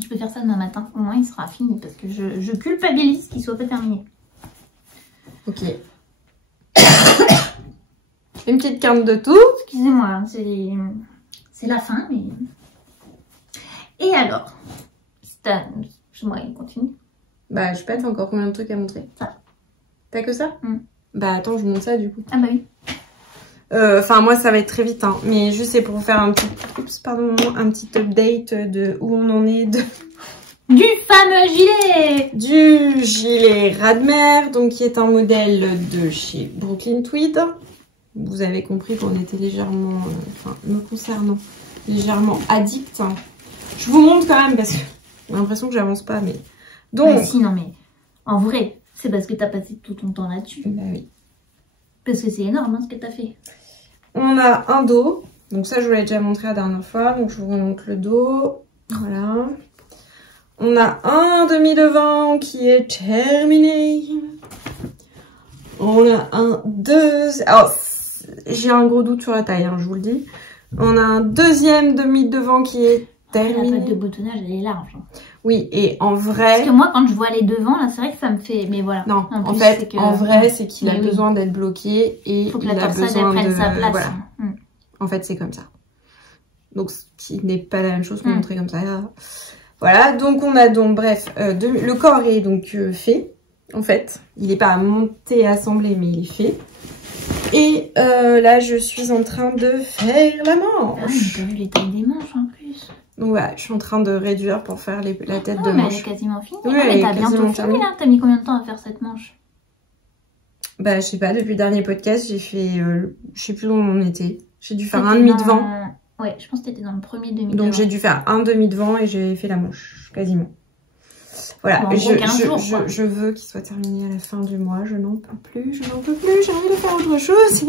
Je peux faire ça demain matin. Au moins, il sera fini parce que je culpabilise qu'il soit pas terminé. Ok. Une petite quinte de tout. Excusez-moi, c'est la fin. Mais... Et alors, moi, il continue. Bah, je sais pas, t'as encore combien de trucs à montrer? Ça. T'as que ça? Bah, attends, je vous montre ça du coup. Ah bah oui. Enfin, moi, ça va être très vite, hein. Mais juste, c'est pour vous faire un petit... Oups, pardon, un petit update de où on en est du fameux gilet. Du gilet Radmer, donc qui est un modèle de chez Brooklyn Tweed. Vous avez compris qu'on était légèrement... enfin, me concernant, légèrement addict. Je vous montre quand même parce que j'ai l'impression que j'avance pas, mais... Donc... Bah si, non mais, en vrai, c'est parce que t'as passé tout ton temps là-dessus. Bah oui. Parce que c'est énorme hein, ce que t'as fait. On a un dos. Donc ça, je vous l'ai déjà montré la dernière fois. Donc je vous remonte le dos. Voilà. On a un demi-devant qui est terminé. On a un deux... Alors, j'ai un gros doute sur la taille, hein, je vous le dis. On a un deuxième demi-devant qui est terminé. La pâte de boutonnage, elle est large. Oui, et en vrai... Parce que moi, quand je vois les devants, là, c'est vrai que ça me fait... Mais voilà. Non, en fait, en vrai, c'est qu'il a besoin d'être bloqué et faut que il la a besoin prenne de... sa place. Voilà. En fait, c'est comme ça. Donc, ce qui n'est pas la même chose qu'on montrer comme ça. Voilà, donc on a donc, bref, le corps est donc fait, en fait. Il n'est pas monté, assemblé, mais il est fait. Et là, je suis en train de faire la manche. Ah, t'as vu les tailles des manches en plus. Donc voilà, je suis en train de réduire pour faire la tête de mais manche. elle est quasiment finie. Oui, mais t'as bientôt fini là. T'as mis combien de temps à faire cette manche? Bah, je sais pas, depuis le dernier podcast, j'ai fait, je sais plus où on était. J'ai dû faire un demi-devant. Ouais, je pense que t'étais dans le premier demi-devant. Donc j'ai dû faire un demi-devant et j'ai fait la manche, quasiment. Voilà, bon, je veux qu'il soit terminé à la fin du mois. Je n'en peux plus, j'ai envie de faire autre chose.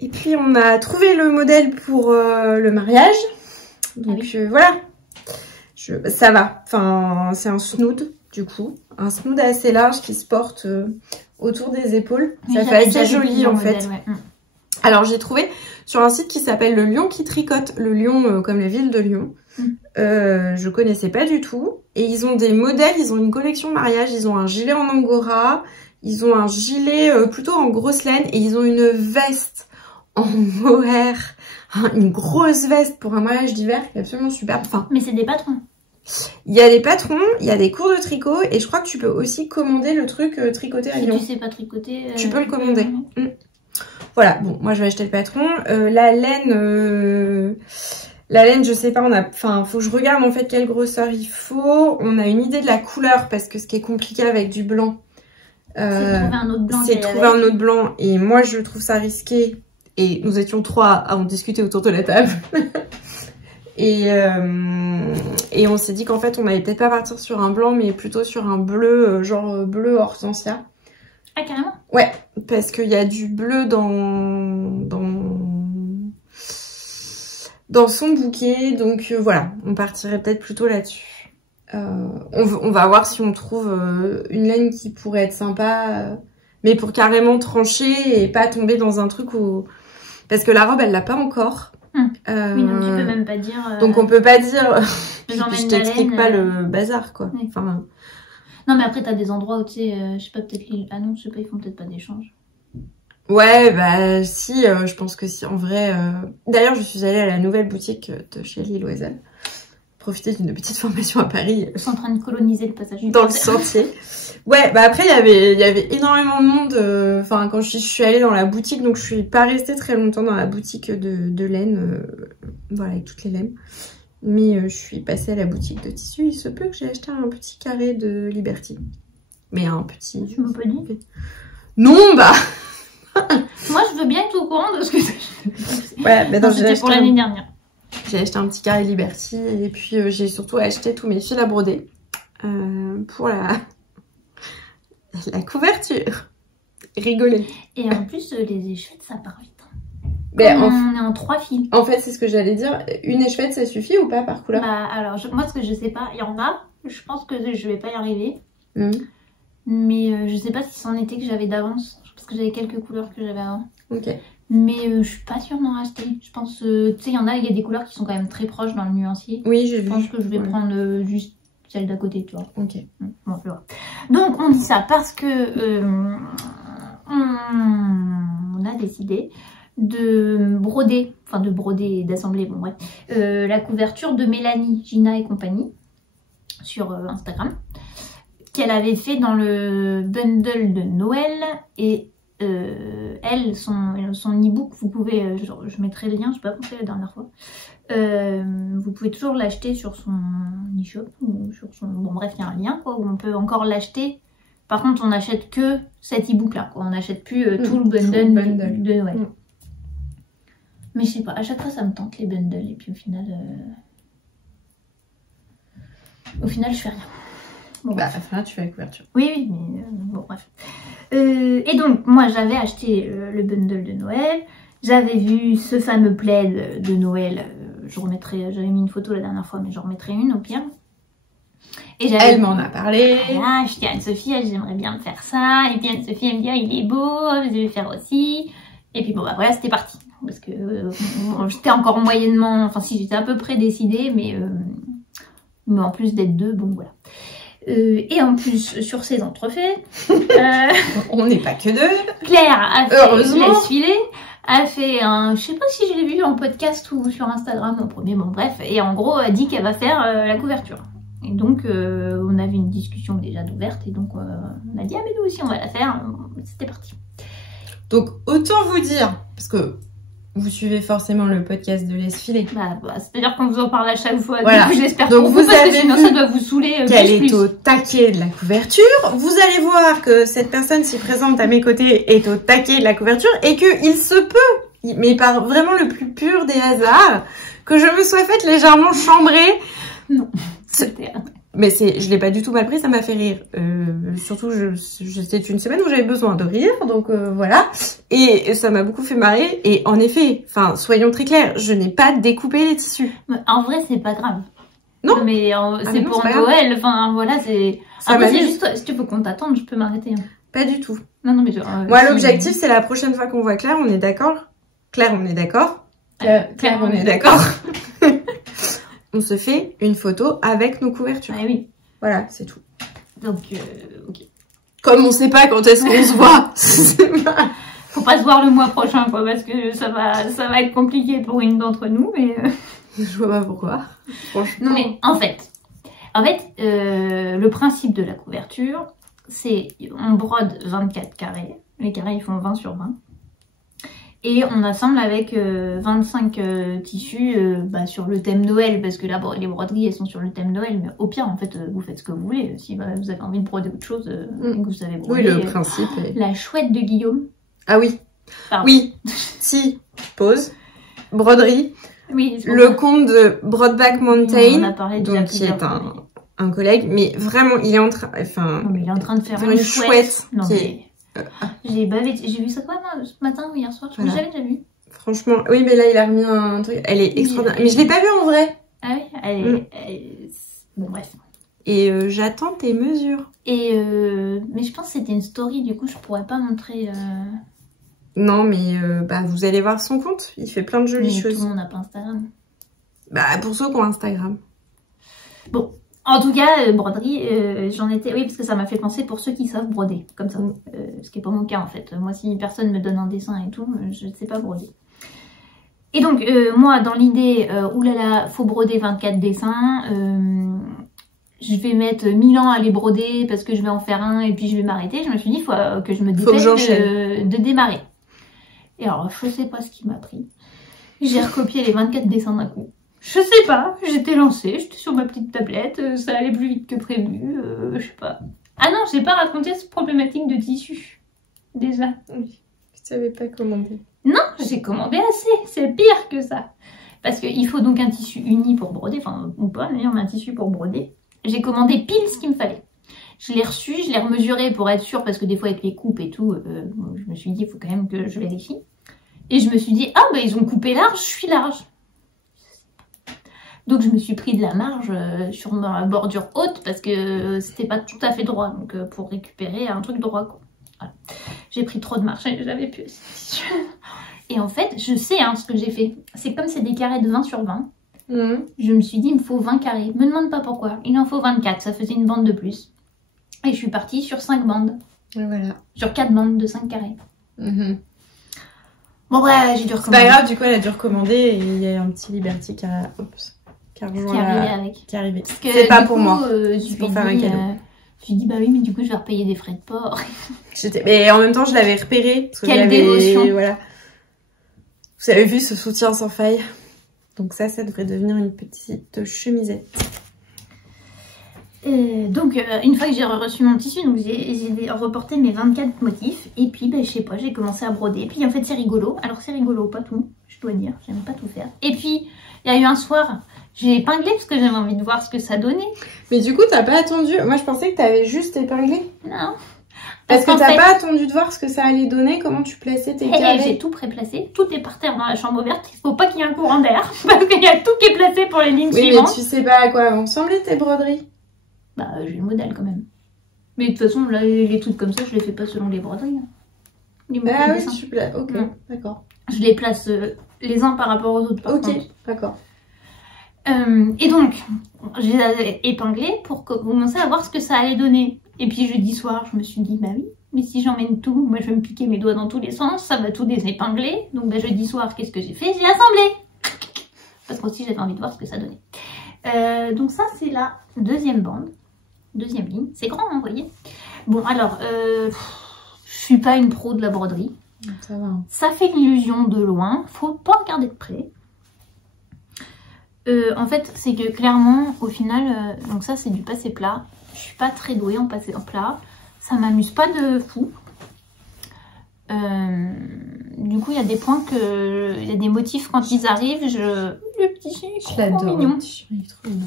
Et puis on a trouvé le modèle pour le mariage. Donc voilà, ça va. Enfin, c'est un snood du coup. Un snood assez large qui se porte autour des épaules. Ça fait assez joli en fait. Alors j'ai trouvé sur un site qui s'appelle Le Lion qui tricote. Le Lion comme la ville de Lyon. Je connaissais pas du tout. Et ils ont des modèles, ils ont une collection mariage, ils ont un gilet en angora, ils ont un gilet plutôt en grosse laine et ils ont une veste en mohair, une grosse veste pour un mariage d'hiver qui est absolument superbe. Enfin, mais c'est des patrons. Il y a des patrons, il y a des cours de tricot et je crois que tu peux aussi commander le truc tricoté à Lyon. Si tu sais pas tricoter, tu peux le commander. Voilà, bon, moi je vais acheter le patron. La laine, je sais pas, faut que je regarde en fait quelle grosseur il faut. On a une idée de la couleur parce que ce qui est compliqué avec du blanc, c'est de trouver un autre blanc. C'est de trouver un autre blanc et moi je trouve ça risqué. Et nous étions 3 à en discuter autour de la table. et on s'est dit qu'en fait on allait peut-être pas partir sur un blanc mais plutôt sur un bleu, genre bleu hortensia. Ah carrément? Ouais, parce qu'il y a du bleu dans son bouquet, donc voilà, on partirait peut-être plutôt là-dessus. On va voir si on trouve une laine qui pourrait être sympa, mais pour carrément trancher et pas tomber dans un truc où... Parce que la robe, elle l'a pas encore. Oui, donc tu peux même pas dire... Donc on peut pas dire... J'emmène je t'explique pas le bazar, quoi. Oui. Enfin... Non, mais après, t'as des endroits où, tu sais, je sais pas, peut-être... Ah non, je sais pas, ils font peut-être pas d'échange. Ouais, bah si, je pense que si, en vrai... D'ailleurs, je suis allée à la nouvelle boutique de chez Lille Loisel. Profiter d'une petite formation à Paris. Ils sont en train de coloniser le passage du dans le sentier. Ouais, bah après, il y avait énormément de monde. Enfin, quand je suis allée dans la boutique, donc je suis pas restée très longtemps dans la boutique de laine. Voilà, avec toutes les laines. Mais je suis passée à la boutique de tissu. Il se peut que j'ai acheté un petit carré de Liberty. Mais un petit... Tu m'as pas dit? Non, bah moi, je veux bien être au courant de ce que c'est. Ouais, bah non, c'était pour l'année dernière. J'ai acheté un petit carré Liberty. Et puis, j'ai surtout acheté tous mes fils à broder. Pour la couverture. Rigoler. Et en plus, les échevettes, ça part vite. Ben, on est en 3 fils. En fait, c'est ce que j'allais dire. Une échevette, ça suffit ou pas par couleur? Bah, alors, moi, ce que je sais pas, il y en a. Je pense que je vais pas y arriver. Mais je sais pas si c'en était que j'avais d'avance. Parce que j'avais quelques couleurs que j'avais avant. Ok. Mais je suis pas sûre d'en racheter. Je pense, tu sais, il y a des couleurs qui sont quand même très proches dans le nuancier. Oui, j'ai vu. Je pense que je vais prendre juste celle d'à côté, tu vois. Ok. Bon, je vois. Donc, on dit ça parce que on a décidé de broder, et d'assembler, bon bref, la couverture de Mélanie, Gina et compagnie sur Instagram, qu'elle avait fait dans le bundle de Noël. Et elle, son e-book, vous pouvez, je mettrai le lien, je sais pas pensé la dernière fois, vous pouvez toujours l'acheter sur son e-shop ou sur son... Bon bref, il y a un lien quoi, où on peut encore l'acheter. Par contre, on n'achète que cet e-book là, quoi. On n'achète plus tout le bundle de Noël. Mais je sais pas, à chaque fois ça me tente les bundles et puis au final je fais rien. Bon, Bah, enfin, là, tu fais la couverture. oui, mais bon, bref. Et donc, moi, j'avais acheté le bundle de Noël. J'avais vu ce fameux plaid de Noël. Je remettrai, j'avais mis une photo la dernière fois, mais j'en remettrai une au pire. Et elle m'en a parlé. Voilà, je dis à Anne-Sophie, j'aimerais bien faire ça. Et puis Anne-Sophie, elle me dit, ah, il est beau, je vais le faire aussi. Et puis bon, bah voilà, c'était parti. Parce que j'étais encore moyennement, enfin si, j'étais à peu près décidée, mais en plus d'être deux, bon voilà. Et en plus, sur ces entrefaits, on n'est pas que deux. Claire a fait, heureusement, laisse filer, a fait un, je sais pas si je l'ai vu en podcast ou sur Instagram en premier, bon bref, et en gros, a dit qu'elle va faire la couverture. Et donc, on avait une discussion déjà d'ouverte, et donc on a dit, ah mais nous aussi on va la faire, c'était parti. Donc, autant vous dire, parce que vous suivez forcément le podcast de Laisse filer. Bah, c'est-à-dire qu'on vous en parle à chaque fois. Voilà. Du coup, j'espère donc pour vous parce avez que sinon vu ça doit vous saouler. Qu'elle est au taquet de la couverture. Vous allez voir que cette personne s'y présente à mes côtés est au taquet de la couverture et qu'il se peut, mais par vraiment le plus pur des hasards, que je me sois faite légèrement chambrer. Non, c'était... Mais je l'ai pas du tout mal pris, ça m'a fait rire. Surtout, c'était une semaine où j'avais besoin de rire, donc voilà. Et ça m'a beaucoup fait marrer. Et en effet, enfin, soyons très clairs, je n'ai pas découpé les tissus. En vrai, c'est pas grave. Non. Mais c'est pour Noël, enfin voilà, c'est... Après, c'est juste, si tu veux qu'on t'attende, je peux m'arrêter. Hein. Pas du tout. Non, mais... Moi, l'objectif, c'est la prochaine fois qu'on voit Claire, on est d'accord? Claire, on est d'accord? Claire, on est d'accord. On se fait une photo avec nos couvertures. Ah oui. Voilà, c'est tout. Donc, ok. Comme on sait pas quand est-ce qu'on se voit. Faut pas se voir le mois prochain, quoi, parce que ça va être compliqué pour une d'entre nous, mais... Je vois pas pourquoi. Non, mais en fait, le principe de la couverture, c'est on brode 24 carrés. Les carrés, ils font 20 sur 20. Et on assemble avec 25 tissus sur le thème Noël, parce que là, bon, les broderies, elles sont sur le thème Noël, mais au pire, en fait, vous faites ce que vous voulez. Si vous avez envie de broder autre chose, et que vous savez broder. Oui, le principe est... La chouette de Guillaume. Ah oui. Pardon. Oui. Si. Pause. Broderie. Oui. Le conte de Broadback Mountain, on en a parlé donc qui est un collègue, mais vraiment, il est en train... Enfin, non, mais il est en train de faire une chouette. Non, mais... J'ai vu ça quoi ce matin ou hier soir, je l'avais déjà vu. Franchement, oui, mais là il a remis un truc, elle est extraordinaire. Mais je l'ai pas vue en vrai. Ah oui, bon bref. Et j'attends tes mesures. Et mais je pense que c'était une story, du coup je pourrais pas montrer. Non, mais vous allez voir son compte, il fait plein de jolies choses. Tout le monde n'a pas Instagram. Bah pour ceux qui ont Instagram. Bon. En tout cas, broderie, j'en étais... Oui, parce que ça m'a fait penser pour ceux qui savent broder, comme ça. Ce qui n'est pas mon cas, en fait. Moi, si personne me donne un dessin et tout, je ne sais pas broder. Et donc, moi, dans l'idée, oulala, faut broder 24 dessins. Je vais mettre 1000 ans à les broder parce que je vais en faire un et puis je vais m'arrêter. Je me suis dit, faut que je me dépêche de démarrer. Et alors, je ne sais pas ce qui m'a pris. J'ai recopié les 24 dessins d'un coup. Je sais pas, j'étais lancée, j'étais sur ma petite tablette, ça allait plus vite que prévu, je sais pas. Ah non, j'ai pas raconté cette problématique de tissu, déjà. Oui, tu savais pas commander. Non, j'ai commandé assez, c'est pire que ça. Parce qu'il faut donc un tissu uni pour broder, enfin, ou pas d'ailleurs, mais un tissu pour broder. J'ai commandé pile ce qu'il me fallait. Je l'ai reçu, je l'ai remesuré pour être sûre, parce que des fois avec les coupes et tout, je me suis dit, il faut quand même que je vérifie. Et je me suis dit, ah bah ils ont coupé large, je suis large. Donc je me suis pris de la marge sur ma bordure haute parce que c'était pas tout à fait droit. Donc pour récupérer un truc droit quoi. Voilà. J'ai pris trop de marge, j'avais plus. Et en fait, je sais ce que j'ai fait. C'est comme c'est des carrés de 20 sur 20. Je me suis dit, il me faut 20 carrés. Me demande pas pourquoi. Il en faut 24, ça faisait une bande de plus. Et je suis partie sur 5 bandes. Et voilà. Sur 4 bandes de 5 carrés. Bon ouais, j'ai dû recommander. C'est pas grave, du coup elle a dû recommander et il y a un petit Liberty qui a... Oups. Qui est arrivé. C'est pas pour moi. C'est pour faire un cadeau. Je lui dis bah oui mais du coup je vais repayer des frais de port. Mais en même temps je l'avais repéré. Parce que quelle dévotion. Voilà. Vous avez vu ce soutien sans faille. Donc ça devrait devenir une petite chemisette. Donc, une fois que j'ai reçu mon tissu, donc j'ai reporté mes 24 motifs. Et puis, je sais pas, j'ai commencé à broder. Et puis, en fait, c'est rigolo. Alors, c'est rigolo, pas tout, je dois dire. J'aime pas tout faire. Et puis, il y a eu un soir, j'ai épinglé parce que j'avais envie de voir ce que ça donnait. Mais du coup, t'as pas attendu. Moi, je pensais que t'avais juste épinglé. Non. Parce que t'as pas attendu de voir ce que ça allait donner, comment tu plaçais tes carrés. J'ai tout pré-placé, tout est par terre dans la chambre ouverte. Il faut pas qu'il y ait un courant d'air, parce qu'il y a tout qui est placé pour les lignes suivantes. Mais tu sais pas à quoi vont ressembler tes broderies. Bah, j'ai le modèle quand même. Mais de toute façon, là, les trucs comme ça, je les fais pas selon les broderies. Ah oui, tu places. Ok, d'accord. Je les place les uns par rapport aux autres. Ok, d'accord. Et donc, j'ai épinglé pour commencer à voir ce que ça allait donner. Et puis jeudi soir, je me suis dit, bah oui, mais si j'emmène tout, moi je vais me piquer mes doigts dans tous les sens, ça va tout désépingler. Donc jeudi soir, qu'est-ce que j'ai fait? J'ai assemblé. Parce qu'aussi j'avais envie de voir ce que ça donnait. Donc ça c'est la deuxième bande, deuxième ligne. C'est grand, hein, vous voyez. Bon alors, je suis pas une pro de la broderie. Ça va. Ça fait l'illusion de loin, faut pas regarder de près. En fait, c'est que clairement, au final, donc ça c'est du passé plat. Je suis pas très douée en passé plat. Ça m'amuse pas de fou. Du coup, il y a des points que... Il y a des motifs quand ils arrivent, le petit chien est trop mignon. Le petit chien est trop mignon.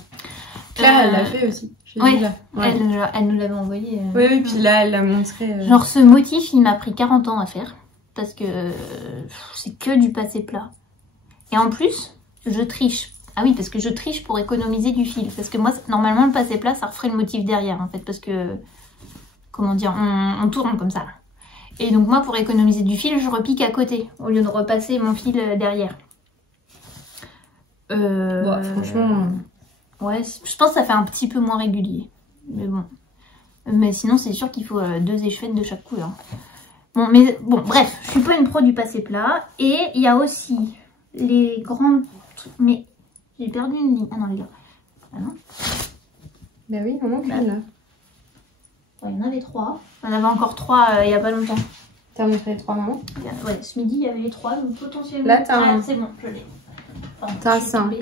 Claire, elle l'a fait aussi. Oui, elle nous l'avait envoyé. Oui, puis là, elle l'a montré. Genre, ce motif, il m'a pris 40 ans à faire. Parce que c'est que du passé plat. Et en plus, je triche. Ah oui, parce que je triche pour économiser du fil. Parce que moi, normalement, le passé plat, ça referait le motif derrière, en fait. Parce que, comment dire, on tourne comme ça. Et donc, moi, pour économiser du fil, je repique à côté, au lieu de repasser mon fil derrière. Bon, franchement... Ouais, je pense que ça fait un petit peu moins régulier. Mais bon. Mais sinon, c'est sûr qu'il faut 2 échevêtres de chaque couleur. Bon, bref, je suis pas une pro du passé plat. Et il y a aussi les grandes... Mais... J'ai perdu une ligne. Ah non, les gars. Ah non. Bah oui, il en manque une là. Ouais, il y en avait 3. Il y en avait encore 3 il y a pas longtemps. T'as montré les 3 mamans? Ouais, ce midi il y avait les 3, donc potentiellement. Là, t'as un. C'est bon, je l'ai. T'as un 5.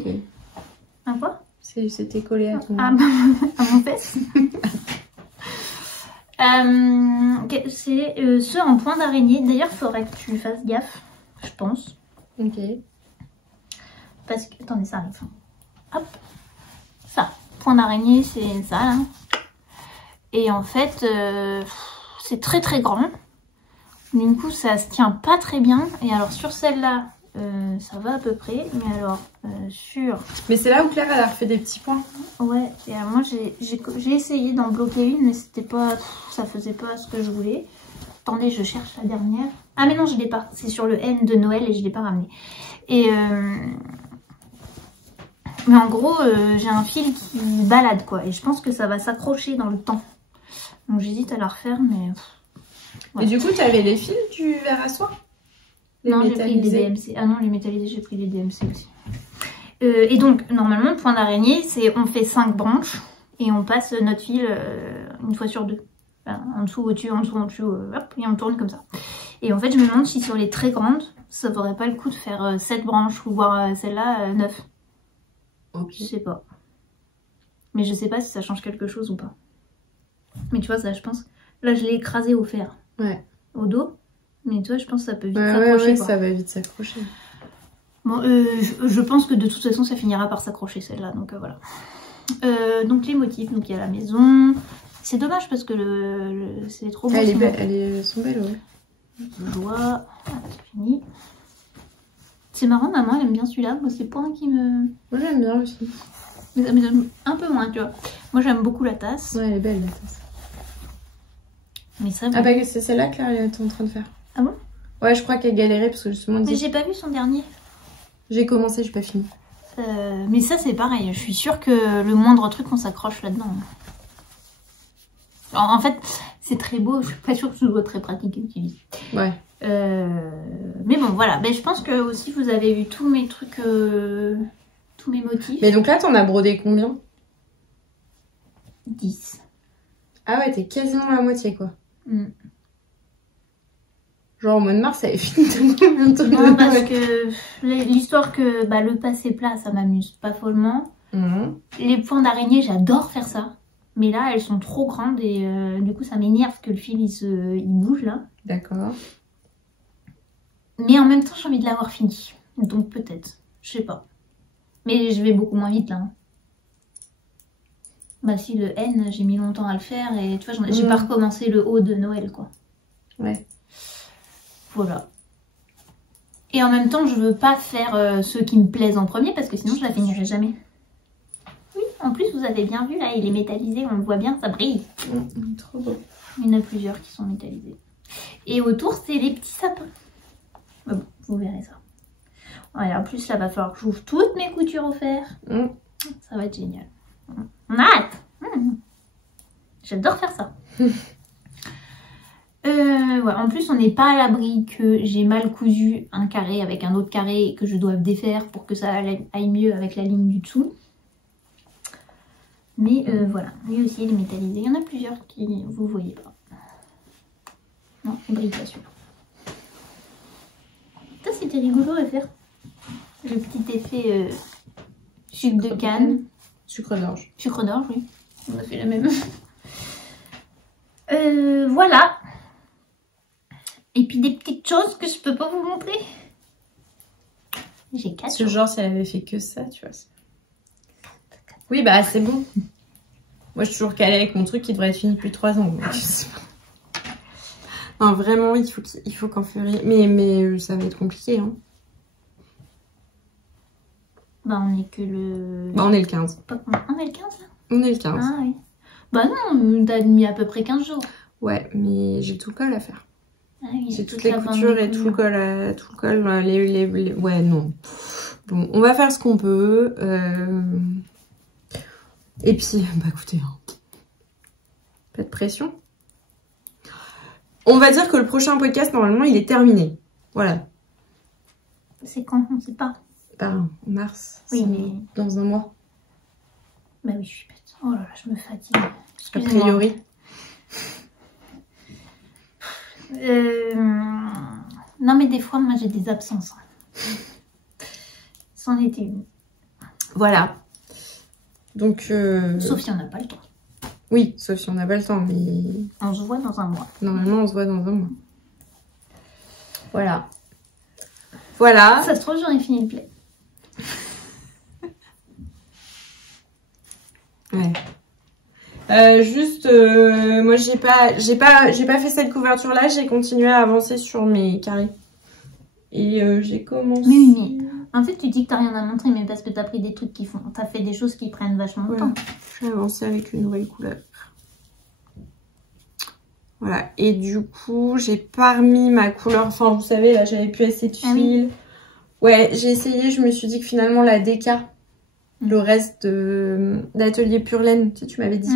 Un quoi? C'était collé à ton. À mon fesse. C'est ceux en point d'araignée. D'ailleurs, il faudrait que tu fasses gaffe, je pense. Ok. Parce que, attendez, ça arrive. Hop. Ça. Point d'araignée, c'est ça, là. Et en fait, c'est très très grand. Du coup, ça se tient pas très bien. Et alors, sur celle-là, ça va à peu près. Mais alors, sur... Mais c'est là où Claire, elle a refait des petits points. Ouais. Et alors, moi, j'ai essayé d'en bloquer une, mais c'était pas... ça faisait pas ce que je voulais. Attendez, je cherche la dernière. Ah, mais non, je l'ai pas. C'est sur le N de Noël et je l'ai pas ramené. Et... Mais en gros, j'ai un fil qui balade, quoi. Et je pense que ça va s'accrocher dans le temps. Donc j'hésite à la refaire, mais... Ouais. Et du coup, tu avais les fils du verre à soie? Non, j'ai pris les DMC. Ah non, les métallisés, j'ai pris les DMC aussi. Et donc, normalement, le point d'araignée, c'est on fait 5 branches et on passe notre fil une fois sur 2. Enfin, en dessous, au-dessus, en dessous, hop, et on tourne comme ça. Et en fait, je me demande si sur les très grandes, ça vaudrait pas le coup de faire 7 branches ou voire celle-là 9. Okay. Je sais pas. Mais je sais pas si ça change quelque chose ou pas. Mais tu vois, ça, je pense... Là, je l'ai écrasé au fer. Ouais. Au dos. Mais tu vois, je pense que ça peut vite s'accrocher. Ouais, ça va vite s'accrocher. Bon, je pense que de toute façon, ça finira par s'accrocher, celle-là. Donc, voilà. Donc, les motifs. Donc, il y a la maison. C'est dommage parce que c'est trop beau. Elles sont belles, ouais. Joie. C'est fini. C'est marrant, maman, elle aime bien celui-là. Moi, c'est pas un qui me... Moi, j'aime bien aussi. Mais ça me donne un peu moins, tu vois. Moi, j'aime beaucoup la tasse. Ouais, elle est belle, la tasse. Mais ça... Ah bah, c'est celle-là que Claire est en train de faire. Ah bon? Ouais, je crois qu'elle galérait parce que justement... Mais j'ai pas vu son dernier. J'ai commencé, j'ai pas fini. Mais ça, c'est pareil. Je suis sûre que le moindre truc, on s'accroche là-dedans. En fait, c'est très beau. Je suis pas sûre que ce soit très pratique à utiliser. Ouais. Mais bon, voilà. Mais je pense que aussi, vous avez vu tous mes trucs... tous mes motifs. Mais donc là, t'en as brodé combien? 10. Ah ouais, t'es quasiment à la moitié, quoi. Mm. Genre au mois de mars, ça avait fini de combien de temps? Non, parce que l'histoire que le passé plat, ça m'amuse pas follement. Mmh. Les points d'araignée, j'adore faire ça. Mais là, elles sont trop grandes et du coup, ça m'énerve que le fil, il bouge là. D'accord. Mais en même temps, j'ai envie de l'avoir fini. Donc peut-être. Je sais pas. Mais je vais beaucoup moins vite là. Hein. Bah si, le N, j'ai mis longtemps à le faire. Et tu vois, j'ai pas recommencé le haut de Noël, quoi. Ouais. Voilà. Et en même temps, je veux pas faire ceux qui me plaisent en premier parce que sinon, je la finirai jamais. Oui, en plus, vous avez bien vu, là, il est métallisé. On le voit bien, ça brille. Trop beau. Il y en a plusieurs qui sont métallisés. Et autour, c'est les petits sapins. Mais bon, vous verrez ça. Ouais, en plus, là, va falloir que j'ouvre toutes mes coutures au fer. Ça va être génial. On a hâte. J'adore faire ça. Ouais, en plus, on n'est pas à l'abri que j'ai mal cousu un carré avec un autre carré et que je dois défaire pour que ça aille mieux avec la ligne du dessous. Mais voilà, lui aussi, il est métallisé. Il y en a plusieurs qui vous voyez pas. Non, il brille pas celui-là. Ça, c'était rigolo à faire. Le petit effet sucre de canne. Sucre d'orge. Sucre d'orge, oui. On a fait la même. Voilà. Et puis des petites choses que je peux pas vous montrer. J'ai 4 Ce genre, si elle avait fait que ça, tu vois. Oui, bah c'est bon. Moi, je suis toujours calée avec mon truc qui devrait être fini depuis 3 ans. Donc... non, vraiment, il faut qu'en février. Mais ça va être compliqué. Hein. Bah, on est que le. Bah, on est le 15. On est le 15 là. On est le 15. Ah oui. Bah non, t'as mis à peu près 15 jours. Ouais, mais j'ai tout le col à faire. Ah oui, j'ai toutes les coutures et tout le col. Ouais, non. Bon, on va faire ce qu'on peut. Et puis, bah écoutez, hein. Pas de pression. On va dire que le prochain podcast, normalement, il est terminé. Voilà. C'est quand? On sait pas. En mars. Oui, mais... dans un mois. Bah oui, je suis bête. Oh là là, je me fatigue. A priori. Non, mais des fois, moi, j'ai des absences. C'en était une. Voilà. Donc... Sauf si on n'a pas le temps. Oui, sauf si on n'a pas le temps, mais... On se voit dans un mois. Normalement, on se voit dans un mois. Voilà. Voilà. Ça se trouve, j'en ai fini le play. Ouais. Juste, moi j'ai pas fait cette couverture là, j'ai continué à avancer sur mes carrés. Et j'ai commencé... Mais en fait tu dis que t'as rien à montrer, mais parce que t'as pris des trucs qui font... T'as fait des choses qui prennent vachement de temps. J'ai avancé avec une nouvelle couleur. Voilà, et du coup, j'ai pas remis ma couleur, enfin vous savez, là j'avais plus assez de fil. Oui. Ouais, j'ai essayé, je me suis dit que finalement la DK, le reste d'Atelier Pure Laine, tu m'avais dit.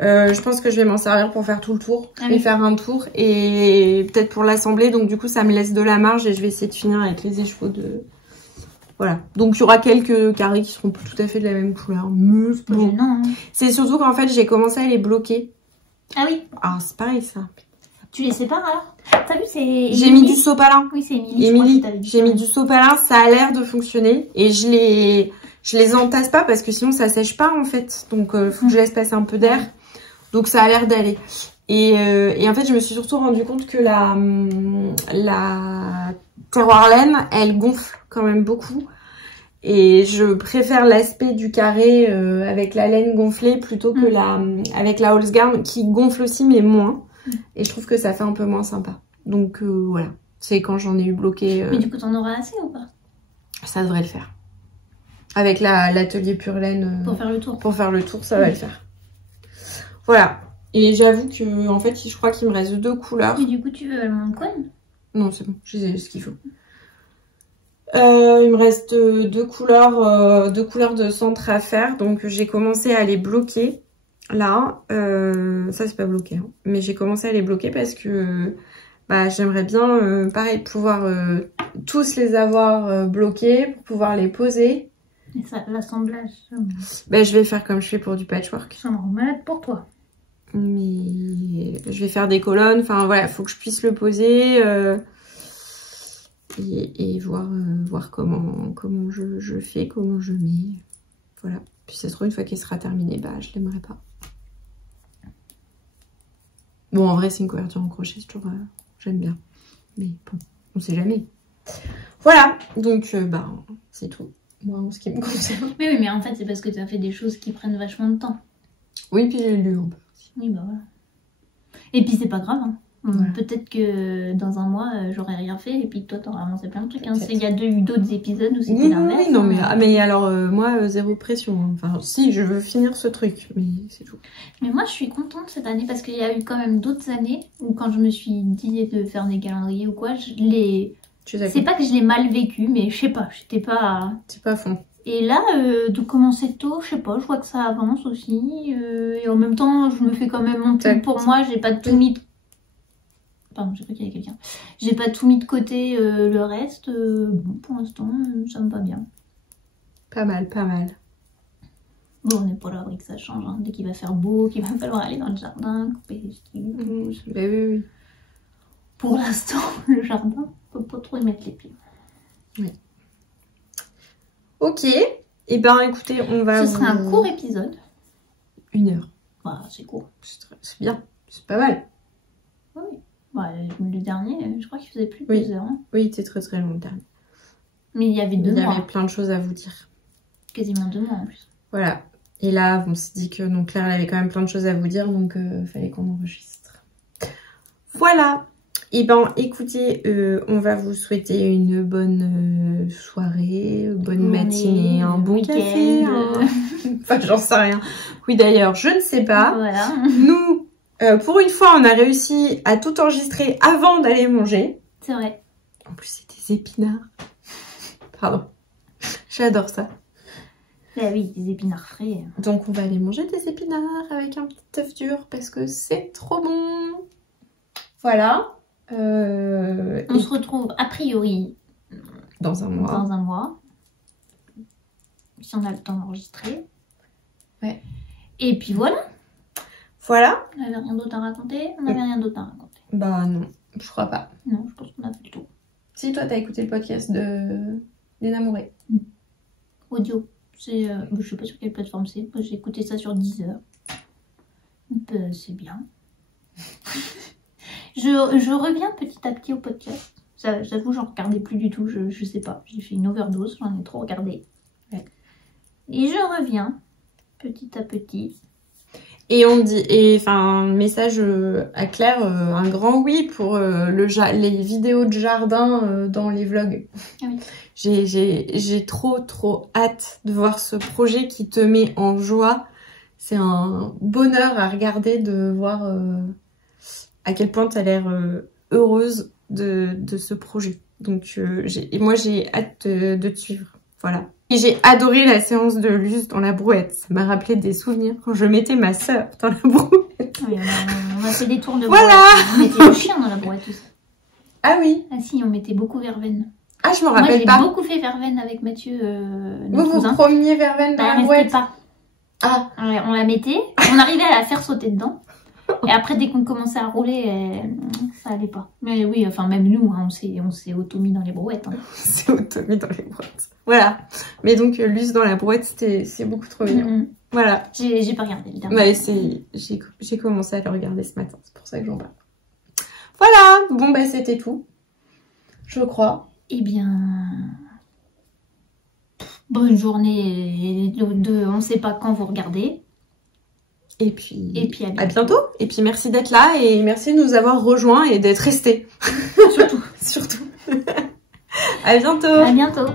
Je pense que je vais m'en servir pour faire tout le tour. Je vais faire un tour et peut-être pour l'assembler, donc du coup ça me laisse de la marge et je vais essayer de finir avec les écheveaux de... Voilà, donc il y aura quelques carrés qui seront plus tout à fait de la même couleur. Mais c'est bon. C'est surtout qu'en fait j'ai commencé à les bloquer. Ah oui. Ah, c'est pareil ça. Tu les sépares alors? T'as vu, c'est... J'ai mis du sopalin. Oui, c'est Émilie. Émilie, j'ai mis du sopalin, ça a l'air de fonctionner. Et je les entasse pas parce que sinon ça sèche pas en fait. Donc faut que je laisse passer un peu d'air. Donc ça a l'air d'aller. Et en fait je me suis surtout rendu compte que la terroir laine, elle gonfle quand même beaucoup. Et je préfère l'aspect du carré avec la laine gonflée plutôt que avec la Holzgarn qui gonfle aussi mais moins. Et je trouve que ça fait un peu moins sympa. Donc voilà, c'est quand j'en ai eu bloqué. Mais du coup t'en auras assez ou pas? Ça devrait le faire. Avec l'atelier Pure Laine. Pour faire le tour. Pour faire le tour, ça va le faire. Voilà. Et j'avoue que en fait, je crois qu'il me reste 2 couleurs. Et du coup, tu veux mon cône? Non, c'est bon, j'ai ce qu'il faut. Il me reste 2 couleurs de centre à faire. Donc j'ai commencé à les bloquer. Là, ça c'est pas bloqué, hein. Mais j'ai commencé à les bloquer parce que bah, j'aimerais bien, pareil, pouvoir tous les avoir bloqués pour pouvoir les poser. Et ça, l'assemblage, bah, je vais faire comme je fais pour du patchwork. Ça me remet pour toi. Mais je vais faire des colonnes, enfin voilà, faut que je puisse le poser et voir comment je fais, comment je mets. Voilà. Puis ça se trouve, une fois qu'il sera terminé, bah je l'aimerais pas. Bon, en vrai, c'est une couverture en crochet, c'est toujours... j'aime bien. Mais bon, on sait jamais. Voilà, donc bah, c'est tout. Moi, en ce qui me concerne. Mais oui, mais en fait, c'est parce que tu as fait des choses qui prennent vachement de temps. Oui, puis j'ai lu un peu aussi. Oui, bah voilà. Et puis, c'est pas grave, hein. Voilà. Peut-être que dans un mois, j'aurais rien fait et puis toi, t'auras avancé plein de trucs. Hein. Peut-être. Il y a eu d'autres épisodes où c'était Oui, l'inverse. oui, non, mais alors, moi, zéro pression. Hein. Enfin, si, je veux finir ce truc, mais c'est tout. Mais moi, je suis contente cette année parce qu'il y a eu quand même d'autres années où quand je me suis dit de faire des calendriers ou quoi, c'est pas que je l'ai mal vécu, mais je sais pas, j'étais pas... C'est pas à fond. Et là, de commencer tôt, je sais pas, je vois que ça avance aussi. Et en même temps, je me fais quand même mon truc pour moi, j'ai pas tout mis... Pardon, j'ai cru qu'il y avait quelqu'un. J'ai pas tout mis de côté le reste. Bon, pour l'instant, ça me va bien. Pas mal, pas mal. Bon, on n'est pas à l'abri que ça change. Hein. Dès qu'il va faire beau, qu'il va falloir aller dans le jardin, couper les skis. Ben oui, oui. Pour l'instant, le jardin, on peut pas trop y mettre les pieds. Oui. Ok. Et ben écoutez, on va... Ce sera un court épisode. 1 heure. Bah, c'est court. C'est bien. C'est pas mal. Oui. Ouais, le dernier, je crois qu'il faisait plus de 2 heures. Hein. Oui, c'était très très long le dernier. Mais il y avait 2 mois. Il y avait plein de choses à vous dire. Quasiment 2 mois en plus. Voilà. Et là, on s'est dit que donc Claire, elle avait quand même plein de choses à vous dire, donc fallait qu'on enregistre. Voilà. Et ben, écoutez, on va vous souhaiter une bonne soirée, bonne matinée, un bon café. Enfin, j'en sais rien. Oui, d'ailleurs, je ne sais pas. Voilà. Nous, pour une fois, on a réussi à tout enregistrer avant d'aller manger. C'est vrai. En plus, c'est des épinards. Pardon. J'adore ça. Bah oui, des épinards frais. Donc, on va aller manger des épinards avec un petit œuf dur parce que c'est trop bon. Voilà. On se retrouve a priori dans un mois. Dans un mois. Si on a le temps d'enregistrer. Ouais. Et puis voilà. Voilà. On n'avait rien d'autre à raconter. On n'avait rien d'autre à raconter. Bah non, je crois pas. Non, je pense qu'on a fait le tour. Si, toi, t'as écouté le podcast de Léna Mouret. Audio. C'est, je sais pas sur quelle plateforme c'est. Moi, j'ai écouté ça sur Deezer. C'est bien. Je reviens petit à petit au podcast. J'avoue, j'en regardais plus du tout. Je sais pas. J'ai fait une overdose. J'en ai trop regardé. Ouais. Et je reviens petit à petit. Et on dit, enfin, message à Claire, un grand oui pour les vidéos de jardin dans les vlogs. Ah oui. J'ai trop hâte de voir ce projet qui te met en joie. C'est un bonheur à regarder de voir à quel point tu as l'air heureuse de ce projet. Donc moi j'ai hâte de te suivre. Voilà. Et j'ai adoré la séance de Luce dans la brouette. Ça m'a rappelé des souvenirs quand je mettais ma sœur dans la brouette. Oui, on a fait des tours de voilà. Brouette. On mettait le chien dans la brouette aussi. Ah oui. Ah si, on mettait beaucoup Verveine. Ah, je me rappelle pas. Moi, j'ai beaucoup fait Verveine avec Mathieu, Vous promeniez Verveine dans la brouette? Pas. Ah. On la mettait, on arrivait à la faire sauter dedans. Et après, dès qu'on commençait à rouler, ça allait pas. Mais oui, enfin, même nous, hein, on s'est auto-mis dans les brouettes. Hein. On s'est auto-mis dans les brouettes. Voilà. Mais donc, Luce dans la brouette, c'est beaucoup trop mignon. Voilà. J'ai pas regardé, évidemment. Ouais, j'ai commencé à le regarder ce matin. C'est pour ça que j'en parle. Voilà. Bon, bah, c'était tout. Je crois. Eh bien... Bonne journée. On sait pas quand vous regardez. Et puis à bientôt. Et puis merci d'être là et merci de nous avoir rejoints et d'être restés. Surtout. Surtout. À bientôt. À bientôt.